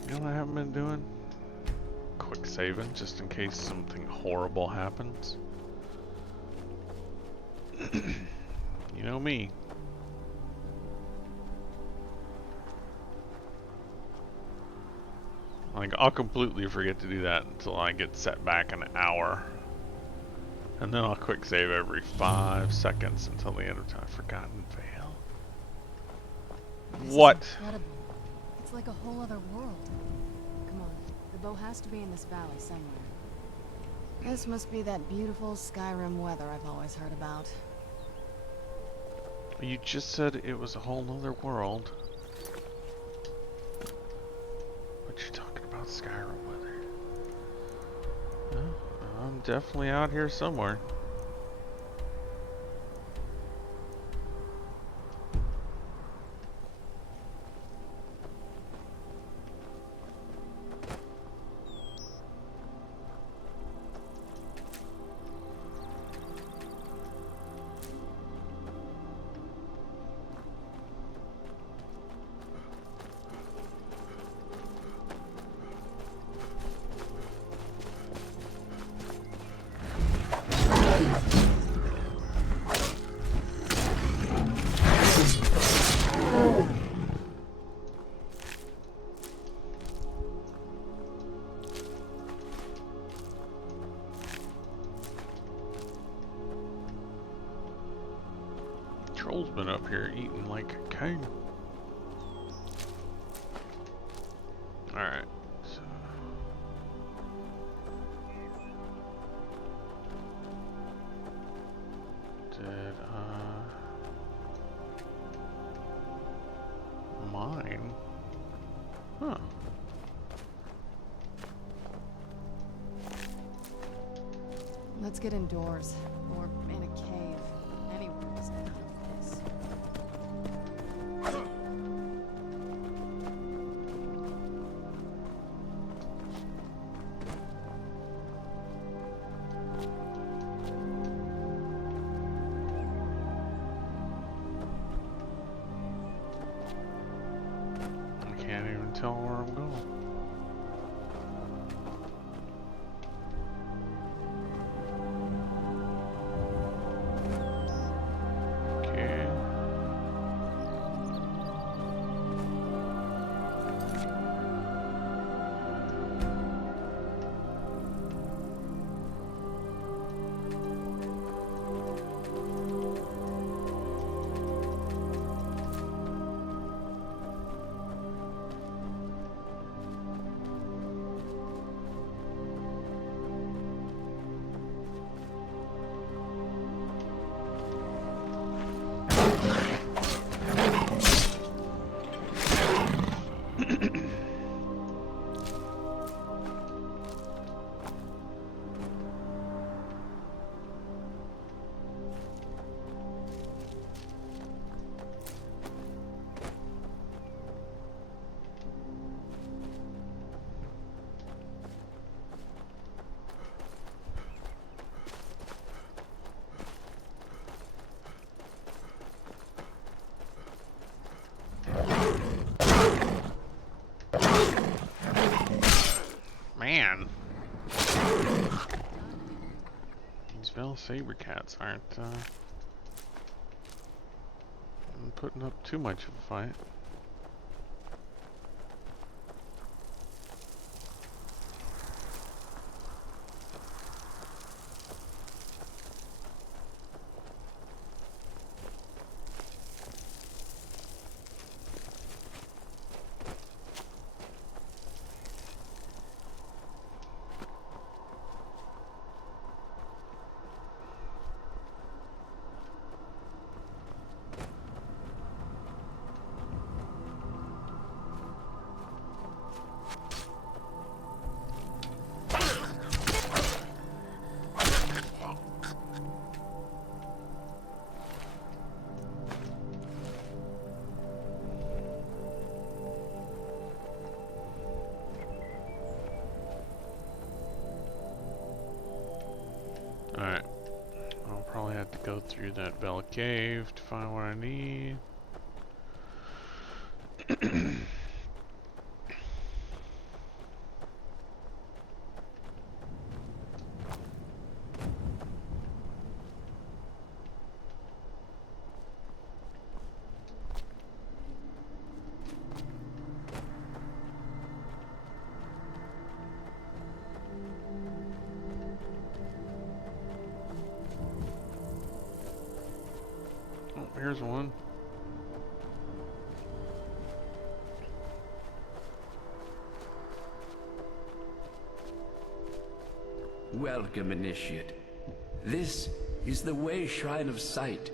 You know what I haven't been doing? Quick saving, just in case something horrible happens. You know me. Like, I'll completely forget to do that until I get set back an hour. And then I'll quick save every 5 seconds until the end of time. Forgotten Vale. What? This is incredible. It's like a whole other world. Come on, the bow has to be in this valley somewhere. This must be that beautiful Skyrim weather I've always heard about. You just said it was a whole other world. What you talking about Skyrim weather? Oh, I'm definitely out here somewhere. Troll's been up here eating like a king. Alright, so... Did, mine? Huh. Let's get indoors, or in a cave. Anywhere is enough of this. I can't even tell where I'm going. Okay. Man. These Vel Saber cats aren't putting up too much of a fight. Alright. I'll probably have to go through that Bell Cave to find what I need. Oh, here's one. Welcome, Initiate. This is the Way Shrine of Sight.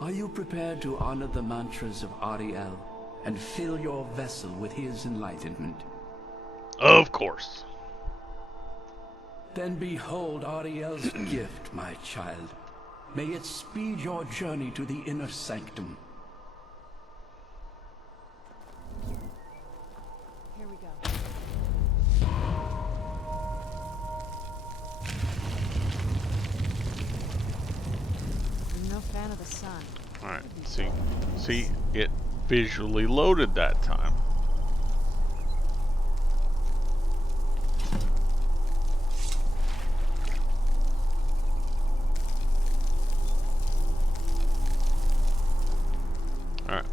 Are you prepared to honor the mantras of Ariel and fill your vessel with his enlightenment? Of course. Then behold Ariel's gift, my child. May it speed your journey to the inner sanctum. Here we go. I'm no fan of the sun. Alright, see, it visually loaded that time. Alright,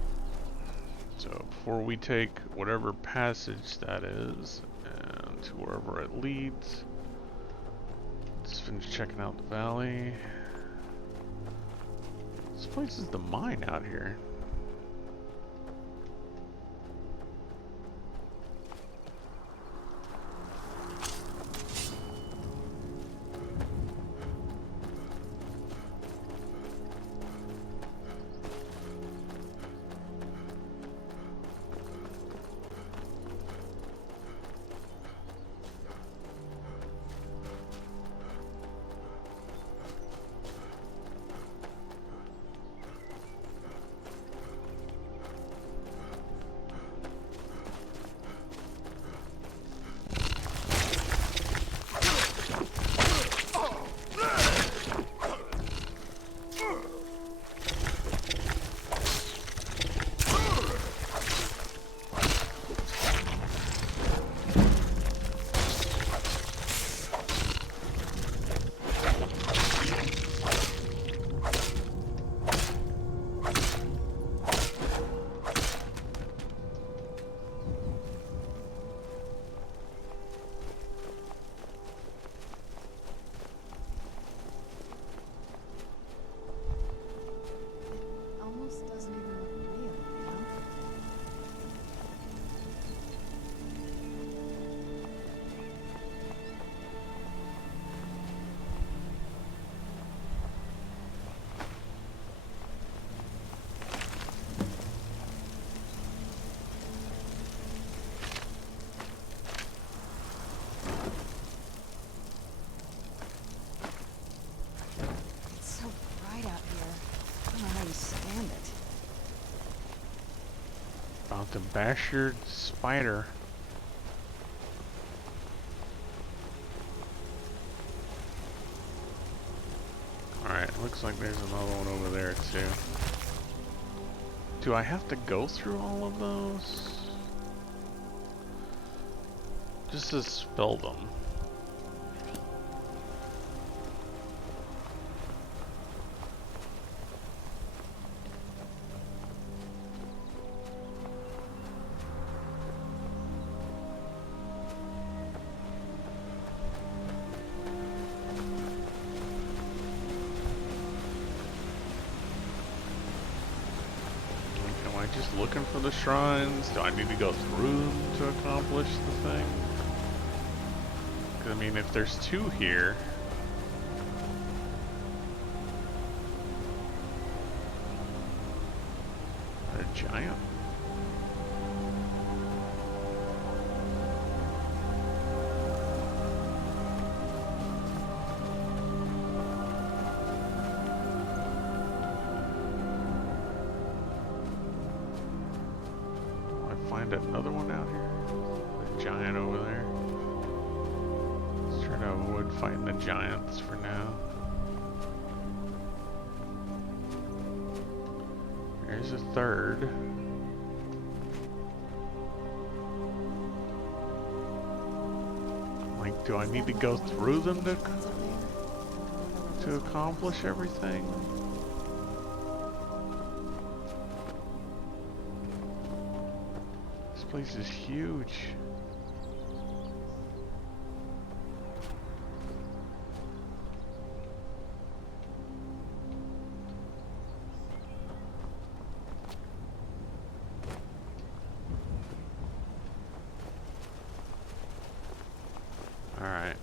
so before we take whatever passage that is, and to wherever it leads, let's finish checking out the valley. This place is the mine out here. Almost doesn't even look real, you know? It's so bright out here. I don't know how you stand it. About to bash your spider. Alright, looks like there's another one over there too. Do I have to go through all of those? Just to spell them. just looking for the shrines? Do I need to go through them to accomplish the thing? 'Cause, I mean, if there's 2 here... A giant? Find another one out here? The giant over there. Let's try to avoid fighting the giants for now. There's a 3rd. Like, do I need to go through them to accomplish everything? This place is huge. Alright.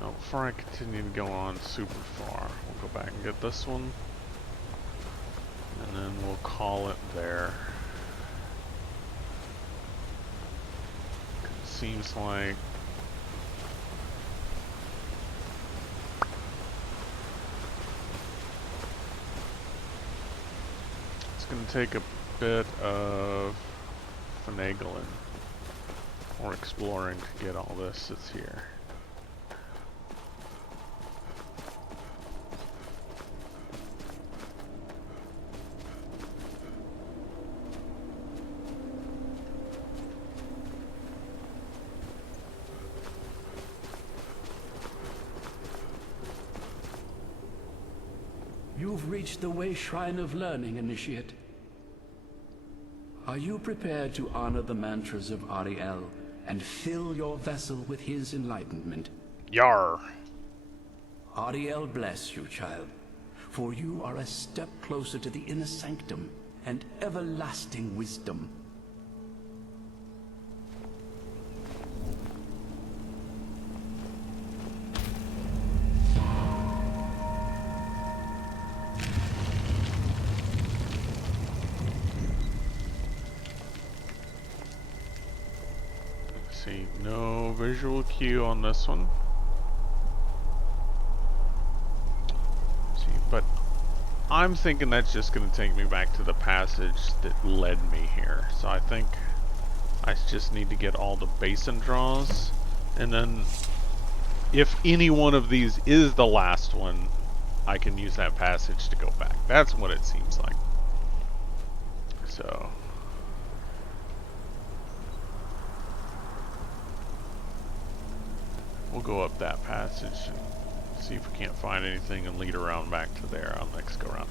Now, before I continue to go on super far, we'll go back and get this one. And then we'll call it there. It seems like it's going to take a bit of finagling or exploring to get all this that's here. You've reached the Way Shrine of Learning, Initiate. Are you prepared to honor the mantras of Ariel and fill your vessel with his enlightenment? Yar. Ariel bless you, child, for you are a step closer to the inner sanctum and everlasting wisdom. See, no visual cue on this one. See, but I'm thinking that's just going to take me back to the passage that led me here. So I think I just need to get all the basin draws, and then if any one of these is the last one, I can use that passage to go back. That's what it seems like. So we'll go up that passage and see if we can't find anything and lead around back to there on next go round.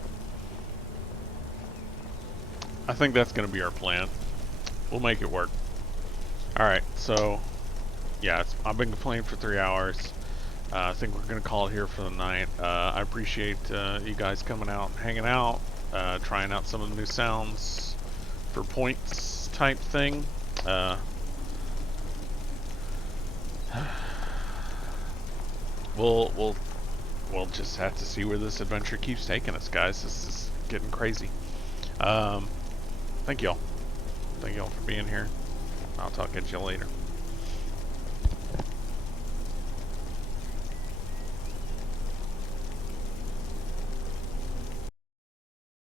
I think that's going to be our plan. We'll make it work. Alright, so yeah, I've been complaining for 3 hours. I think we're going to call it here for the night. I appreciate you guys coming out, hanging out, trying out some of the new sounds for points type thing. We'll just have to see where this adventure keeps taking us, guys. This is getting crazy. Thank y'all. Thank y'all for being here. I'll talk at you later.